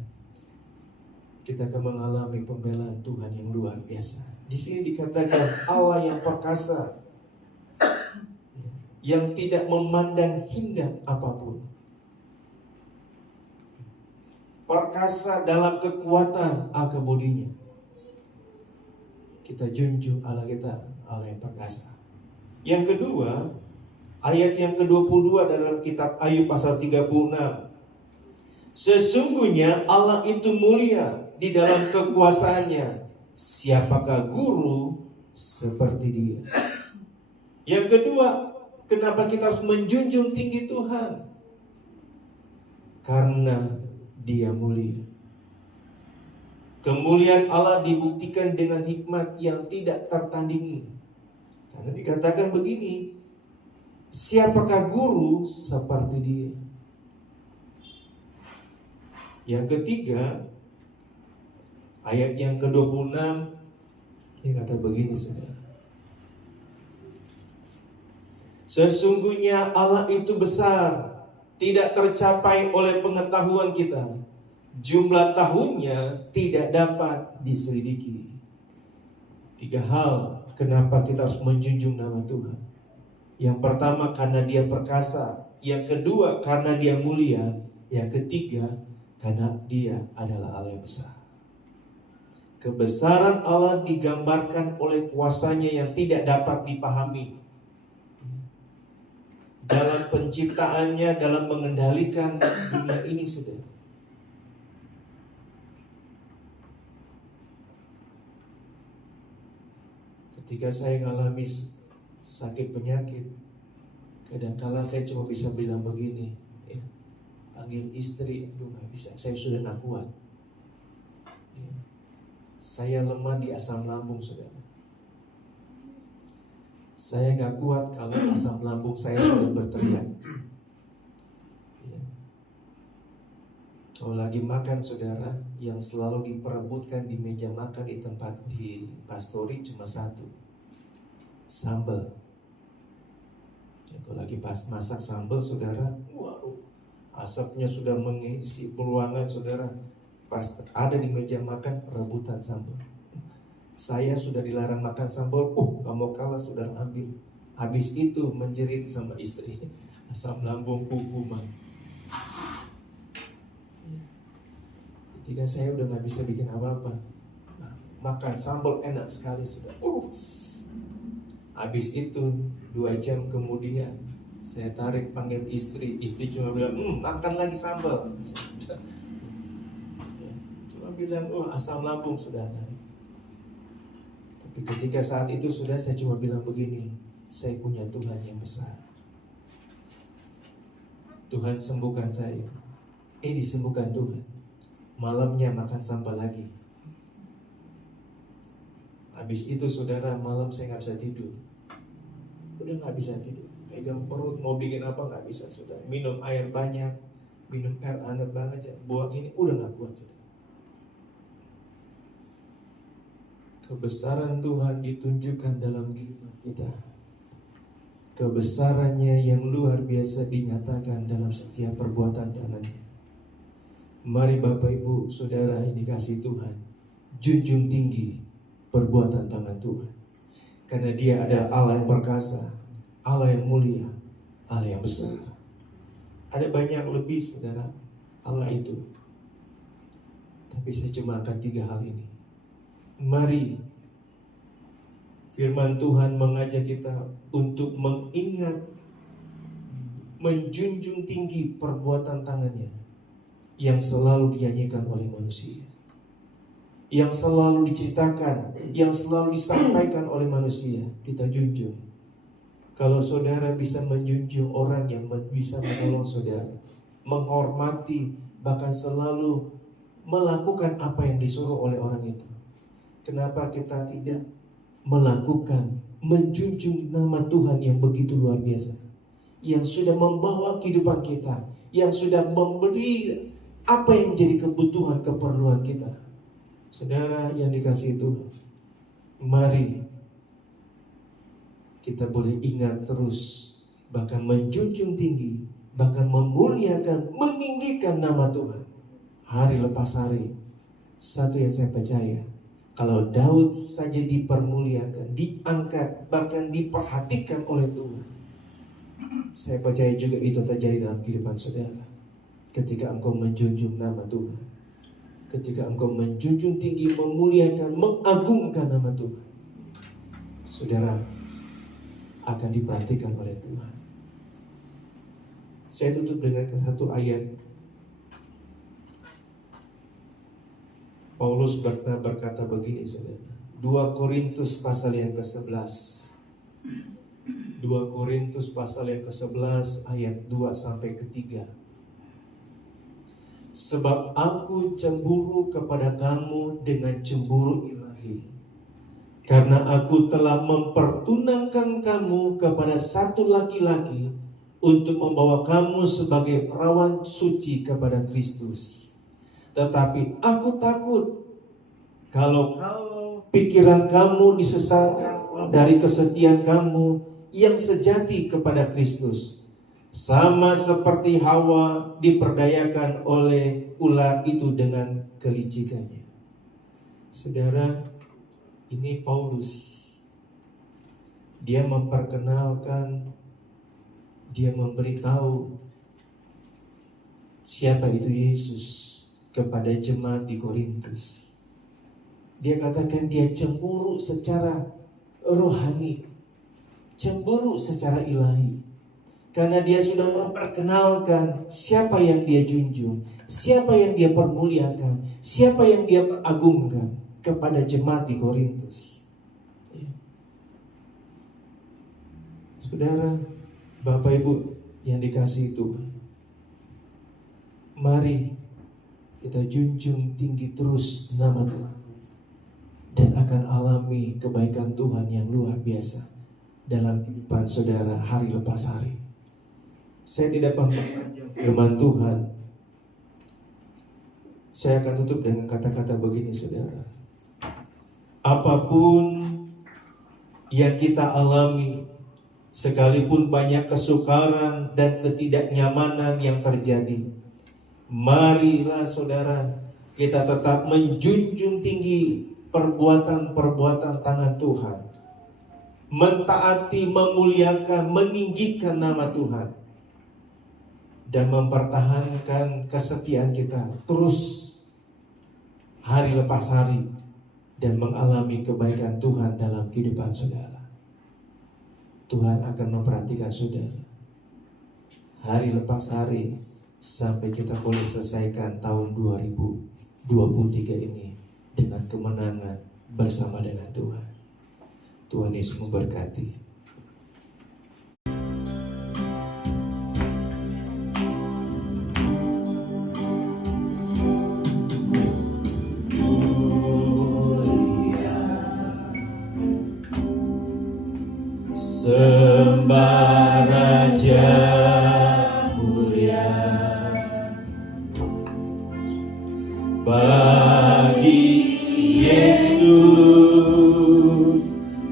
kita akan mengalami pembelaan Tuhan yang luar biasa. Di sini dikatakan Allah yang perkasa, yang tidak memandang hindak apapun. Perkasa dalam kekuatan kebudinya. Kita junjung Allah kita, Allah yang perkasa. Yang kedua, ayat yang ke-22 dalam kitab Ayub pasal 36. Sesungguhnya Allah itu mulia di dalam kekuasaannya. Siapakah guru seperti dia? Yang kedua, kenapa kita harus menjunjung tinggi Tuhan? Karena Dia mulia. Kemuliaan Allah dibuktikan dengan hikmat yang tidak tertandingi. Karena dikatakan begini, siapakah guru seperti Dia? Yang ketiga, ayat yang ke-26, dia kata begini, saudara. Sesungguhnya Allah itu besar, tidak tercapai oleh pengetahuan kita. Jumlah tahunnya tidak dapat diselidiki. 3 hal kenapa kita harus menjunjung nama Tuhan. Yang pertama, karena Dia perkasa. Yang kedua, karena Dia mulia. Yang ketiga, karena Dia adalah Allah yang besar. Kebesaran Allah digambarkan oleh kuasanya yang tidak dapat dipahami. Dalam penciptaannya, dalam mengendalikan dunia ini, saudara. Ketika saya mengalami sakit penyakit, kadang-kala saya cuma bisa bilang begini, ya, panggil istri, aduh gak bisa, saya sudah gak kuat. Ya. Saya lemah di asam lambung, saudara. Saya gak kuat kalau asam lambung saya sudah berteriak. Ya. Kalau lagi makan saudara, yang selalu diperebutkan di meja makan di tempat di pastori cuma satu, sambal. Ya, kalau lagi pas masak sambal saudara, waduh, asapnya sudah mengisi ruangan saudara. Pas ada di meja makan, rebutan sambal. Saya sudah dilarang makan sambal, kamu kalah saudara ambil. Habis itu menjerit sama istri, asam lambung kuman. Ketika saya udah gak bisa bikin apa-apa, makan sambal enak sekali sudah. Habis itu 2 jam kemudian saya tarik panggil istri cuma bilang makan lagi sambal. Cuma bilang asam lambung sudah naik. Tapi ketika saat itu sudah saya cuma bilang begini, saya punya Tuhan yang besar. Tuhan sembuhkan saya. Disembuhkan Tuhan. Malamnya makan sambal lagi. Habis itu saudara, malam saya gak bisa tidur. Udah gak bisa tidur, pegang perut, mau bikin apa gak bisa saudara. Minum air banyak, minum air hangat banget, buang ini udah gak kuat saudara. Kebesaran Tuhan ditunjukkan dalam kehidupan kita. Kebesarannya yang luar biasa dinyatakan dalam setiap perbuatan tangannya. Mari Bapak Ibu Saudara yang dikasihi Tuhan, junjung tinggi perbuatan tangan Tuhan. Karena Dia ada Allah yang perkasa, Allah yang mulia, Allah yang besar. Ada banyak lebih saudara Allah itu. Tapi saya cuma akan 3 hal ini. Mari firman Tuhan mengajak kita untuk mengingat, menjunjung tinggi perbuatan tangannya yang selalu dinyanyikan oleh manusia, yang selalu diceritakan, yang selalu disampaikan oleh manusia. Kita junjung. Kalau saudara bisa menjunjung orang yang bisa menolong saudara, menghormati, bahkan selalu melakukan apa yang disuruh oleh orang itu, kenapa kita tidak melakukan, menjunjung nama Tuhan yang begitu luar biasa, yang sudah membawa kehidupan kita, yang sudah memberi apa yang menjadi kebutuhan, keperluan kita. Saudara yang dikasihi Tuhan, mari kita boleh ingat terus, bahkan menjunjung tinggi, bahkan memuliakan, meninggikan nama Tuhan hari lepas hari. Satu yang saya percaya, kalau Daud saja dipermuliakan, diangkat, bahkan diperhatikan oleh Tuhan, saya percaya juga itu terjadi dalam kehidupan saudara. Ketika engkau menjunjung nama Tuhan, ketika engkau menjunjung tinggi, memuliakan, mengagungkan nama Tuhan, saudara akan diperhatikan oleh Tuhan. Saya tutup dengan satu ayat. Paulus berkata begini saudara, 2 Korintus pasal yang ke-11, 2 Korintus pasal yang ke-11 ayat 2 sampai ke 3. Sebab aku cemburu kepada kamu dengan cemburu ilahi, karena aku telah mempertunangkan kamu kepada satu laki-laki untuk membawa kamu sebagai perawan suci kepada Kristus. Tetapi aku takut kalau pikiran kamu disesatkan dari kesetiaan kamu yang sejati kepada Kristus, sama seperti Hawa diperdayakan oleh ular itu dengan kelicikannya. Saudara, ini Paulus. Dia memperkenalkan, dia memberitahu siapa itu Yesus kepada jemaat di Korintus. Dia katakan dia cemburu secara rohani, cemburu secara ilahi. Karena dia sudah memperkenalkan siapa yang dia junjung, siapa yang dia permuliakan, siapa yang dia agungkan kepada jemaat di Korintus. Ya. Saudara, Bapak Ibu yang dikasihi Tuhan, mari kita junjung tinggi terus nama Tuhan, dan akan alami kebaikan Tuhan yang luar biasa dalam kehidupan saudara hari lepas hari. Saya tidak memperpanjang firman Tuhan, Saya akan tutup dengan kata-kata begini, saudara. Apapun yang kita alami, sekalipun banyak kesukaran dan ketidaknyamanan yang terjadi, marilah saudara kita tetap menjunjung tinggi perbuatan-perbuatan tangan Tuhan, mentaati, memuliakan, meninggikan nama Tuhan, dan mempertahankan kesetiaan kita terus hari lepas hari, dan mengalami kebaikan Tuhan dalam kehidupan saudara. Tuhan akan memperhatikan saudara hari lepas hari sampai kita boleh selesaikan tahun 2023 ini dengan kemenangan bersama dengan Tuhan. Tuhan Yesus memberkati. Sembah Raja mulia bagi Yesus,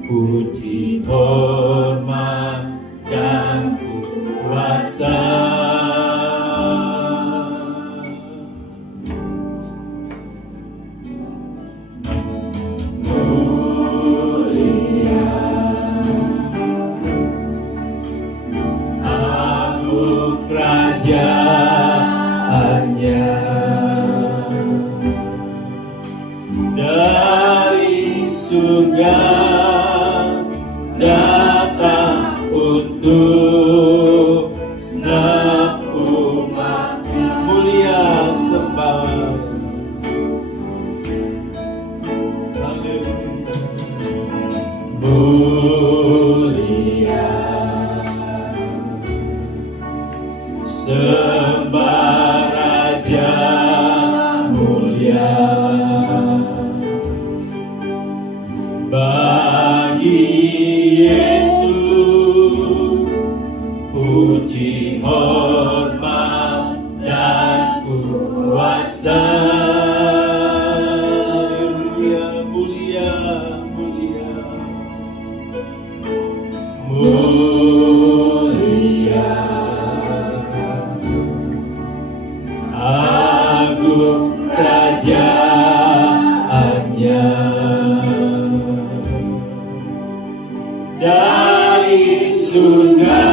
puji hormat dan kuasa. Kerajaannya dari surga datang untuk senang umatnya. Mulia sembah, haleluya, mulia sembah Raja mulia bagi Yesus, puji hormat dan kuasa. Haleluya, mulia, mulia, mulia, agung kerajaannya dari surga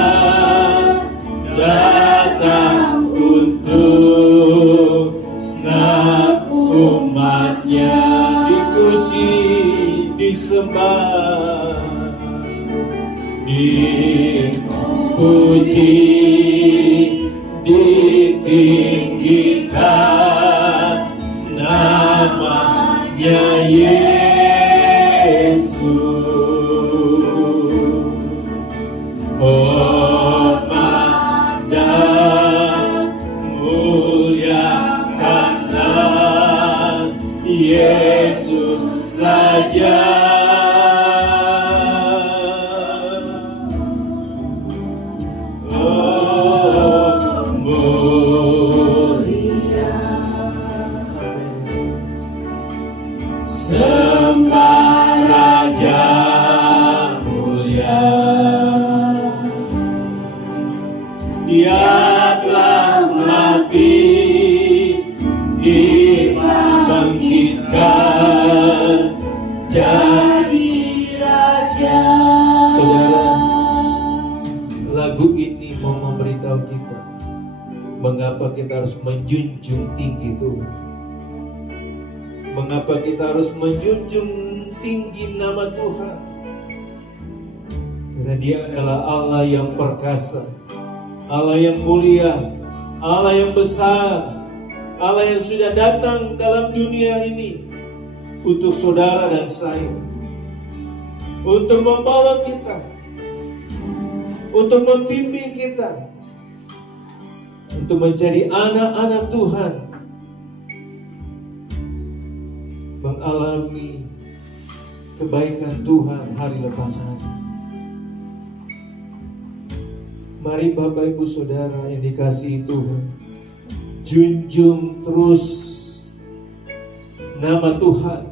datang untuk senang umatnya. Dipuji, disembah, dipuji, ditinggikan namanya Yesus. Hormat dan muliakanlah Yesus Raja. Sembah Raja mulia, Dia telah mati, dibangkitkan jadi Raja. Saudara, lagu ini mau memberitahu kita mengapa kita harus menjunjung tinggi Tuhan. Mengapa kita harus menjunjung tinggi nama Tuhan? Karena Dia adalah Allah yang perkasa, Allah yang mulia, Allah yang besar, Allah yang sudah datang dalam dunia ini untuk saudara dan saya, untuk membawa kita, untuk membimbing kita, untuk menjadi anak-anak Tuhan, mengalami kebaikan Tuhan hari lepas hari. Mari Bapak Ibu Saudara yang dikasihi Tuhan, junjung terus nama Tuhan.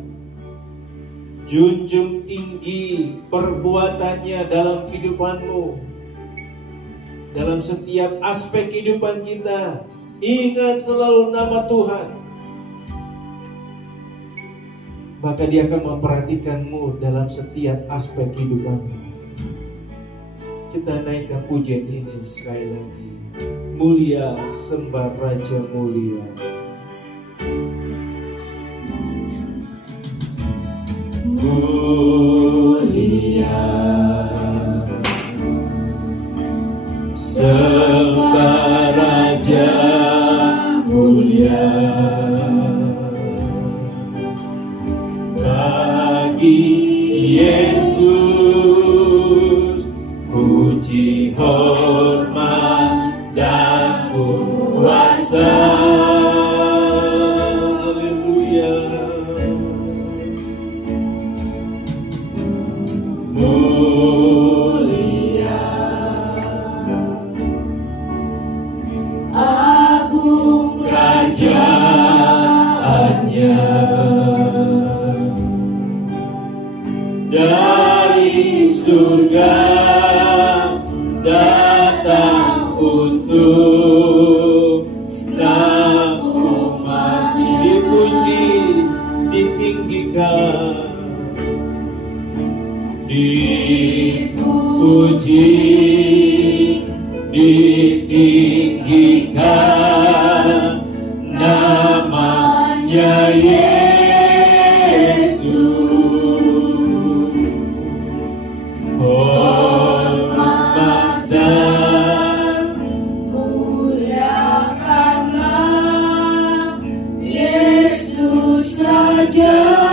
Junjung tinggi perbuatannya dalam kehidupanmu, dalam setiap aspek kehidupan kita. Ingat selalu nama Tuhan, maka Dia akan memperhatikanmu dalam setiap aspek kehidupanmu. Kita naikkan pujian ini sekali lagi. Mulia, sembah Raja mulia. Mulia, sembah Raja mulia. Bagi Yesus puji, hormat dan kuasa. Haleluya. Mulia, agung kerajaannya, dari surga datang untuk senang umat. Dipuji, ditinggikan, dipuji, ditinggikan, namanya Yesus. Hormat dan muliakanlah Yesus Raja.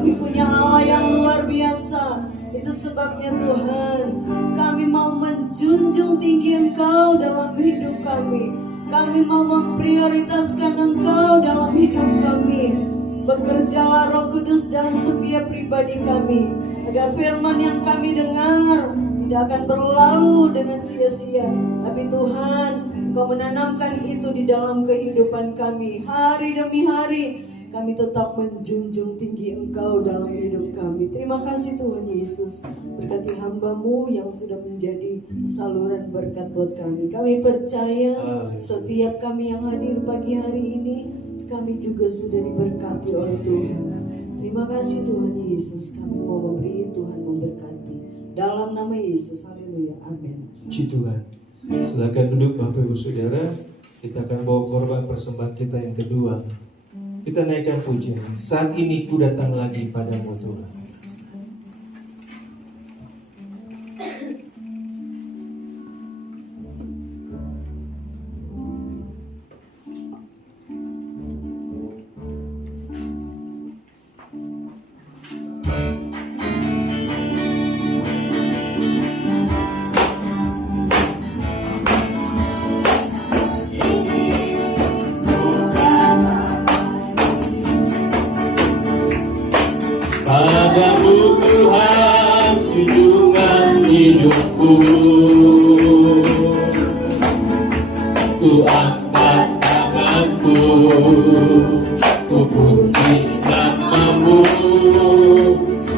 Kami punya Allah yang luar biasa. Itu sebabnya Tuhan, kami mau menjunjung tinggi Engkau dalam hidup kami. Kami mau memprioritaskan Engkau dalam hidup kami. Bekerjalah Roh Kudus dalam setiap pribadi kami, agar firman yang kami dengar tidak akan berlalu dengan sia-sia. Tapi Tuhan, Engkau menanamkan itu di dalam kehidupan kami. Hari demi hari kami tetap menjunjung tinggi Engkau dalam hidup kami. Terima kasih Tuhan Yesus. Berkati hamba-Mu yang sudah menjadi saluran berkat buat kami. Kami percaya setiap kami yang hadir pagi hari ini, kami juga sudah diberkati oleh Tuhan. Terima kasih Tuhan Yesus. Kami mau memberi, Tuhan memberkati. Dalam nama Yesus, haleluya, amin. Puji Tuhan. Silakan duduk Bapak Ibu Saudara. Kita akan bawa korban persembahan kita yang kedua. Kita naikkan pujian. Saat ini ku datang lagi padamu Tuhan. Padamu Tuhan junjungan hidupku, ku angkat tanganku, ku puji nama-Mu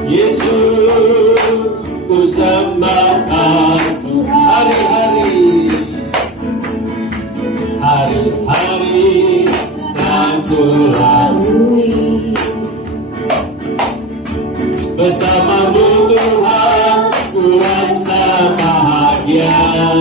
Yesus, ku sembah Engkau hari-hari, hari-hari yang ku lalui. Bersama-Mu Tuhan ku rasa bahagia,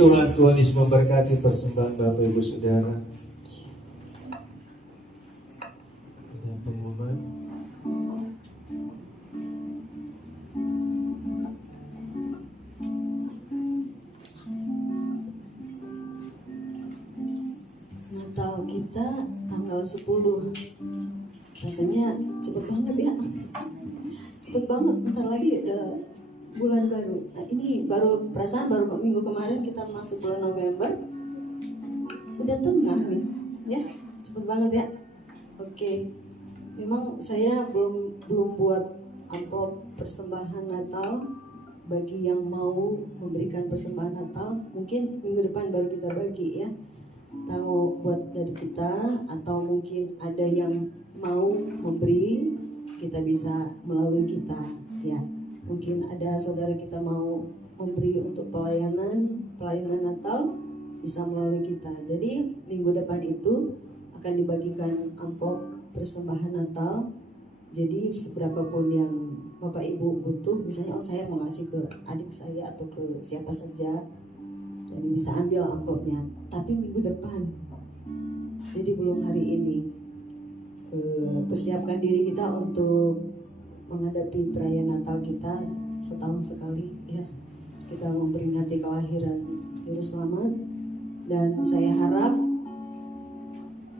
Tuhan, Tuhan Yesus memberkati persembahan Bapak Ibu Saudara. Ada pengumuman. Natal kita tanggal 10. Rasanya cepet banget ya. Cepet banget, bentar lagi ada bulan baru. Nah, ini baru minggu kemarin kita masuk bulan November. Udah tengah nih, ya. Cepet banget ya. Oke. Memang saya belum buat amplop persembahan Natal bagi yang mau memberikan persembahan Natal. Mungkin minggu depan baru kita bagi ya. Tahu buat dari kita, atau mungkin ada yang mau memberi, kita bisa melalui kita ya. Mungkin ada saudara kita mau memberi untuk pelayanan Natal, bisa melalui kita. Jadi minggu depan itu akan dibagikan amplop persembahan Natal. Jadi seberapapun yang Bapak Ibu butuh, misalnya saya mau ngasih ke adik saya atau ke siapa saja, dan bisa ambil amplopnya. Tapi minggu depan, jadi belum hari ini. Persiapkan diri kita untuk menghadapi perayaan Natal kita setahun sekali ya. Kita memperingati kelahiran Juru Selamat, dan saya harap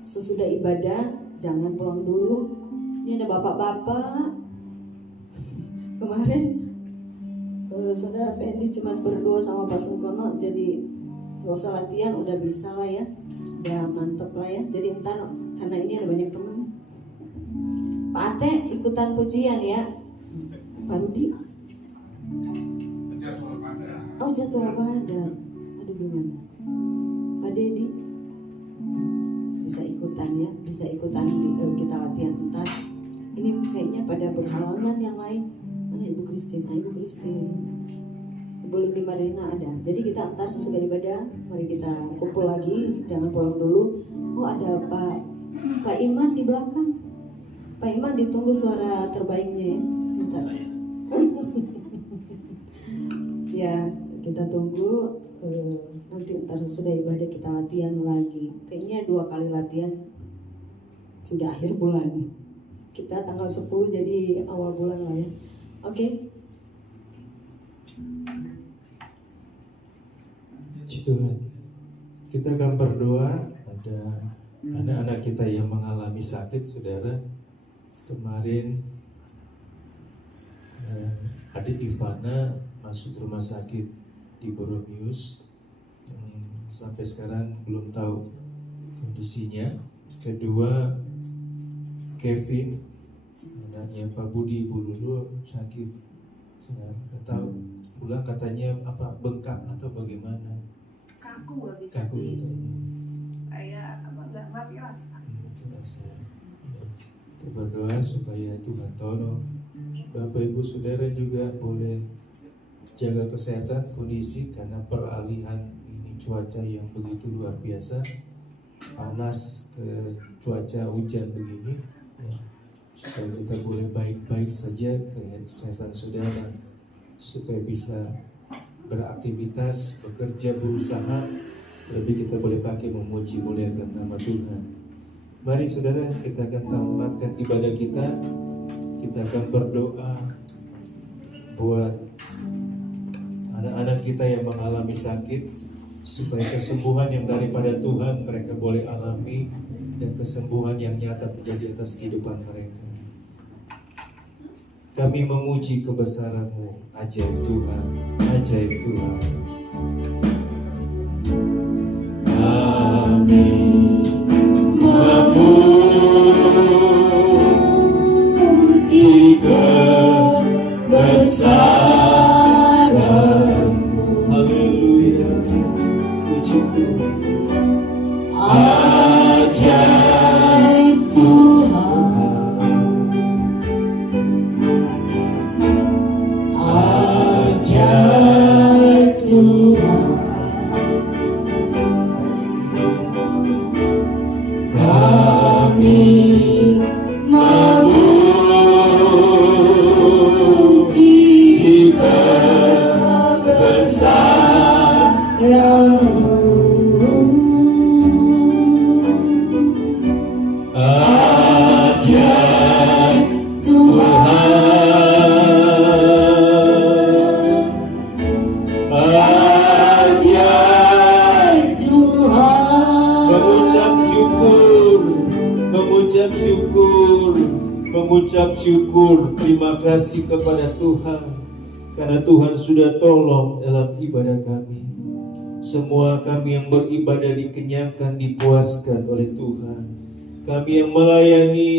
sesudah ibadah jangan pulang dulu. Ini ada bapak-bapak. Kemarin saudara Pendi cuma berdua sama Pak Sungkono, jadi gak usah latihan, udah bisa lah ya, udah mantep lah ya. Jadi ntar karena ini ada banyak teman, Pak Ate ikutan pujian ya, Pak Rudi. Oh jadwal pada, aduh gimana? Pak Dedi bisa ikutan ya, bisa ikutan kita latihan ntar. Ini kayaknya pada berhalangan yang lain. Mana Ibu Kristin? Ibu Kristin. Ibu Lindi Marina ada. Jadi kita ntar sesudah ibadah, mari kita kumpul lagi, jangan pulang dulu. Oh ada Pak Iman di belakang. Pak Iman ditunggu suara terbaiknya ya. Bentar. Ya kita tunggu. Nanti ntar sesudah ibadah kita latihan lagi. Kayaknya 2 kali latihan. Sudah akhir bulan. Kita tanggal 10 jadi awal bulan lah ya. Oke. Tuhan, kita akan berdoa. Ada anak-anak kita yang mengalami sakit, saudara. Kemarin adik Ivana masuk rumah sakit di Boromius. Sampai sekarang belum tahu kondisinya. Kedua, Kevin, anaknya Pak Budi, Ibu Lulu sakit. Saya nggak tahu. Pulang katanya apa, bengkak atau bagaimana? Kaku nggak bisa Kaku katanya. kayak apa, nggak mati rasa. Mati rasa. Ya. Kita berdoa supaya Tuhan tolong. Bapak Ibu Saudara juga boleh jaga kesehatan, kondisi, karena peralihan ini cuaca yang begitu luar biasa, panas ke cuaca hujan begini ya. Supaya kita boleh baik-baik saja kesehatan saudara, supaya bisa beraktivitas, bekerja, berusaha, lebih kita boleh pakai memuji muliakan nama Tuhan. Mari saudara, kita akan tamatkan ibadah kita. Kita akan berdoa buat anak-anak kita yang mengalami sakit, supaya kesembuhan yang daripada Tuhan mereka boleh alami, dan kesembuhan yang nyata terjadi atas kehidupan mereka. Kami memuji kebesaran-Mu, ajaib Tuhan, ajaib Tuhan. Kami memuji kebesaran-Mu. Haleluya, puji Tuhan. Ajaib Tuhan, ajaib Tuhan. mengucap syukur, terima kasih kepada Tuhan, karena Tuhan sudah tolong dalam ibadah kami. Semua kami yang beribadah dikenyangkan, dipuaskan oleh Tuhan. Kami yang melayani,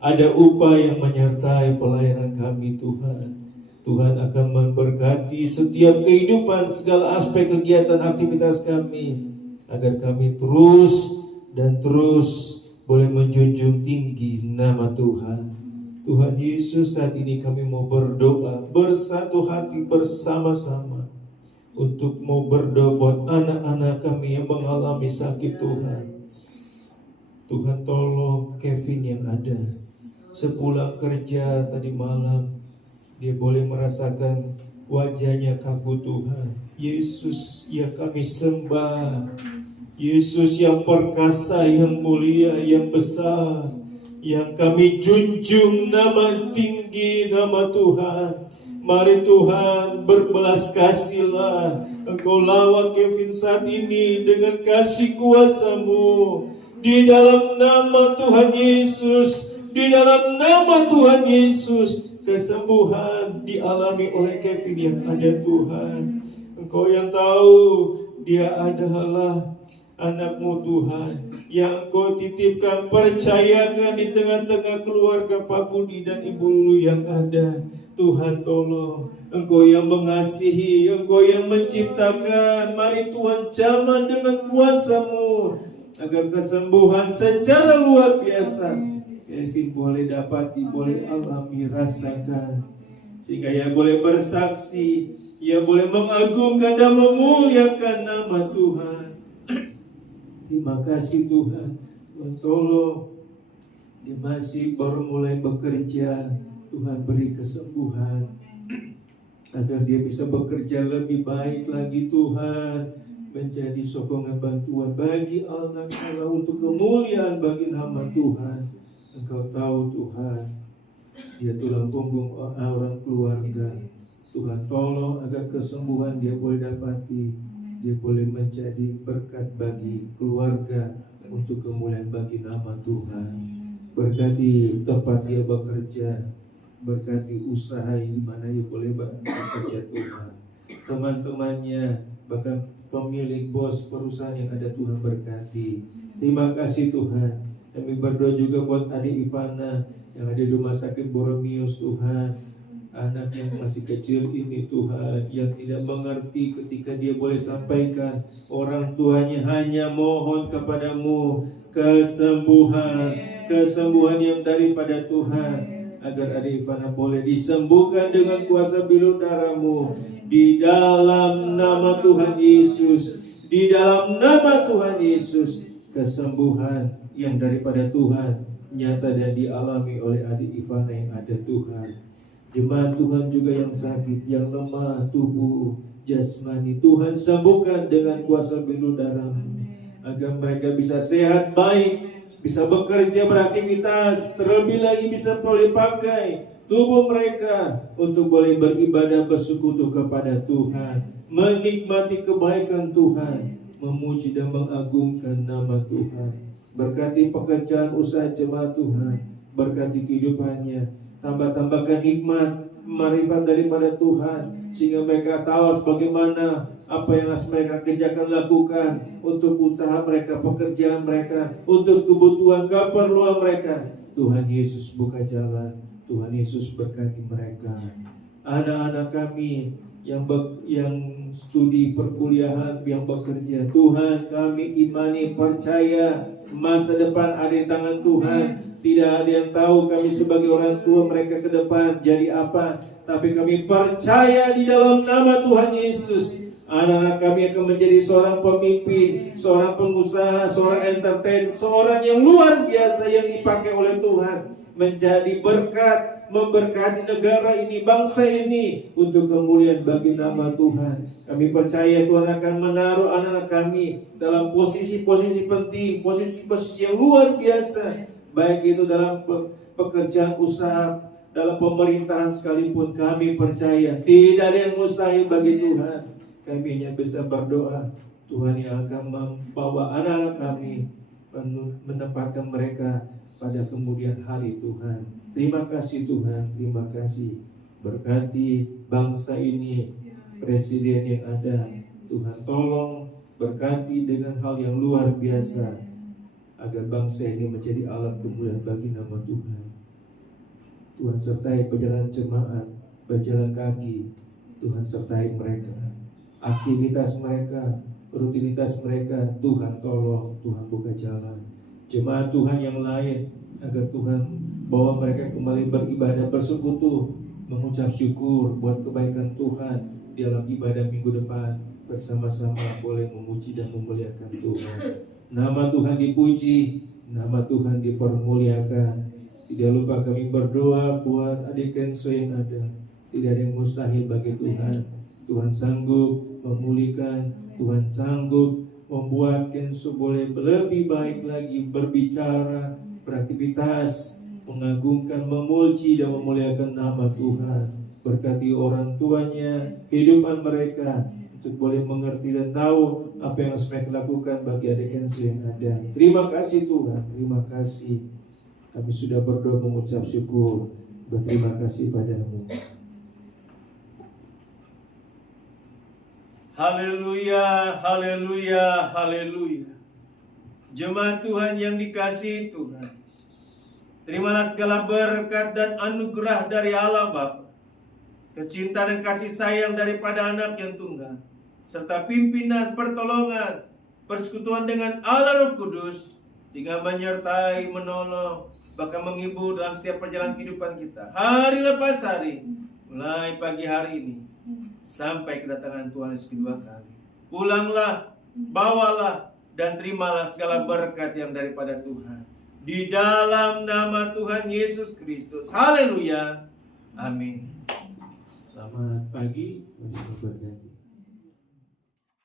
ada upah yang menyertai pelayanan kami Tuhan. Tuhan akan memberkati setiap kehidupan, segala aspek kegiatan aktivitas kami, agar kami terus dan terus boleh menjunjung tinggi nama Tuhan. Tuhan Yesus, saat ini kami mau berdoa bersatu hati bersama-sama untuk mau berdoa buat anak-anak kami yang mengalami sakit Tuhan. Tuhan tolong Kevin yang ada, sepulang kerja tadi malam, dia boleh merasakan wajahnya kaku Tuhan. Yesus yang kami sembah, Yesus yang perkasa, yang mulia, yang besar, yang kami junjung nama tinggi nama Tuhan. Mari Tuhan berbelas kasihlah, Engkau lawat Kevin saat ini dengan kasih kuasa-Mu. Di dalam nama Tuhan Yesus, di dalam nama Tuhan Yesus, kesembuhan dialami oleh Kevin yang ada Tuhan. Engkau yang tahu dia adalah anak-Mu Tuhan, yang Engkau titipkan, percayakan di tengah-tengah keluarga Pak Budi dan Ibu Lulu yang ada. Tuhan tolong, Engkau yang mengasihi, Engkau yang menciptakan. Mari Tuhan jamah dengan kuasa-Mu, agar kesembuhan secara luar biasa Kevin boleh dapati, boleh alami, rasakan, sehingga ia boleh bersaksi, ia boleh mengagungkan dan memuliakan nama Tuhan. Terima kasih Tuhan. Tuhan tolong, dia masih baru mulai bekerja, Tuhan beri kesembuhan, agar dia bisa bekerja lebih baik lagi Tuhan, menjadi sokongan bantuan bagi anak Allah untuk kemuliaan bagi nama Tuhan. Engkau tahu Tuhan, dia tulang punggung orang keluarga. Tuhan tolong agar kesembuhan dia boleh dapati, dia boleh menjadi berkat bagi keluarga untuk kemuliaan bagi nama Tuhan. Berkati tempat dia bekerja, berkati usaha di mana dia boleh bekerja Tuhan. Teman-temannya, bahkan pemilik bos perusahaan yang ada Tuhan berkati. Terima kasih Tuhan. Kami berdoa juga buat adik Ivana yang ada di rumah sakit Boromius Tuhan. Anak yang masih kecil ini Tuhan, yang tidak mengerti ketika dia boleh sampaikan, orang tuanya hanya mohon kepadamu kesembuhan, kesembuhan yang daripada Tuhan, agar adik Ivana boleh disembuhkan dengan kuasa bilu darah-Mu. Di dalam nama Tuhan Yesus, di dalam nama Tuhan Yesus, kesembuhan yang daripada Tuhan nyata dan dialami oleh adik Ivana yang ada Tuhan. Jemaat Tuhan juga yang sakit, yang lemah tubuh jasmani, Tuhan sembuhkan dengan kuasa bilu darah-Mu, agar mereka bisa sehat baik, bisa bekerja, beraktivitas, terlebih lagi bisa boleh pakai tubuh mereka untuk boleh beribadah, bersekutu kepada Tuhan, menikmati kebaikan Tuhan, memuji dan mengagungkan nama Tuhan. Berkati pekerjaan usaha jemaat Tuhan, berkati kehidupannya, tambah-tambahkan hikmat, marifat daripada Tuhan, sehingga mereka tahu bagaimana apa yang harus mereka kerjakan, lakukan untuk usaha mereka, pekerjaan mereka, untuk kebutuhan, keperluan mereka. Tuhan Yesus buka jalan, Tuhan Yesus berkati mereka. Anak-anak kami yang studi perkuliahan, yang bekerja, Tuhan kami imani, percaya masa depan ada di tangan Tuhan. Tidak ada yang tahu kami sebagai orang tua mereka ke depan jadi apa, tapi kami percaya di dalam nama Tuhan Yesus, anak-anak kami akan menjadi seorang pemimpin, seorang pengusaha, seorang entertain, seorang yang luar biasa yang dipakai oleh Tuhan, menjadi berkat, memberkati negara ini, bangsa ini, untuk kemuliaan bagi nama Tuhan. Kami percaya Tuhan akan menaruh anak-anak kami dalam posisi-posisi penting, posisi-posisi yang luar biasa, baik itu dalam pekerjaan usaha, dalam pemerintahan sekalipun. Kami percaya tidak ada yang mustahil bagi Tuhan. Kami hanya bisa berdoa, Tuhan yang akan membawa anak-anak kami, menempatkan mereka pada kemudian hari Tuhan. Terima kasih Tuhan, terima kasih. Berkati bangsa ini, presiden yang ada. Tuhan tolong berkati dengan hal yang luar biasa, agar bangsa ini menjadi alat kemuliaan bagi nama Tuhan. Tuhan sertai perjalanan jemaat, berjalan kaki. Tuhan sertai mereka, aktivitas mereka, rutinitas mereka. Tuhan tolong, Tuhan buka jalan. Jemaat Tuhan yang lain, agar Tuhan bawa mereka kembali beribadah, bersekutu, mengucap syukur buat kebaikan Tuhan di dalam ibadah minggu depan. Bersama-sama boleh memuji dan memuliakan Tuhan. Nama Tuhan dipuji, nama Tuhan dipermuliakan. Tidak lupa kami berdoa buat adik Kenso yang ada. Tidak ada yang mustahil bagi Tuhan. Tuhan sanggup memulihkan, Tuhan sanggup membuat Kenso boleh lebih baik lagi berbicara, beraktivitas, mengagungkan, memuji dan memuliakan nama Tuhan. Berkati orang tuanya, kehidupan mereka, untuk boleh mengerti dan tahu apa yang harus mereka lakukan bagi adik Kenso yang ada. Terima kasih Tuhan, terima kasih. Kami sudah berdoa mengucap syukur, berterima kasih padamu. Haleluya, haleluya, haleluya. Jemaat Tuhan yang dikasihi Tuhan, terimalah segala berkat dan anugerah dari Allah Bapa, kecintaan dan kasih sayang daripada Anak yang tunggal, serta pimpinan, pertolongan, persekutuan dengan Allah Roh Kudus, hingga menyertai, menolong, bahkan menghibur dalam setiap perjalanan kehidupan kita, hari lepas hari, mulai pagi hari ini sampai kedatangan Tuhan Yesus kedua kali. Pulanglah, bawalah, dan terimalah segala berkat yang daripada Tuhan, di dalam nama Tuhan Yesus Kristus. Haleluya, amin. Selamat pagi, Tuhan memberkati.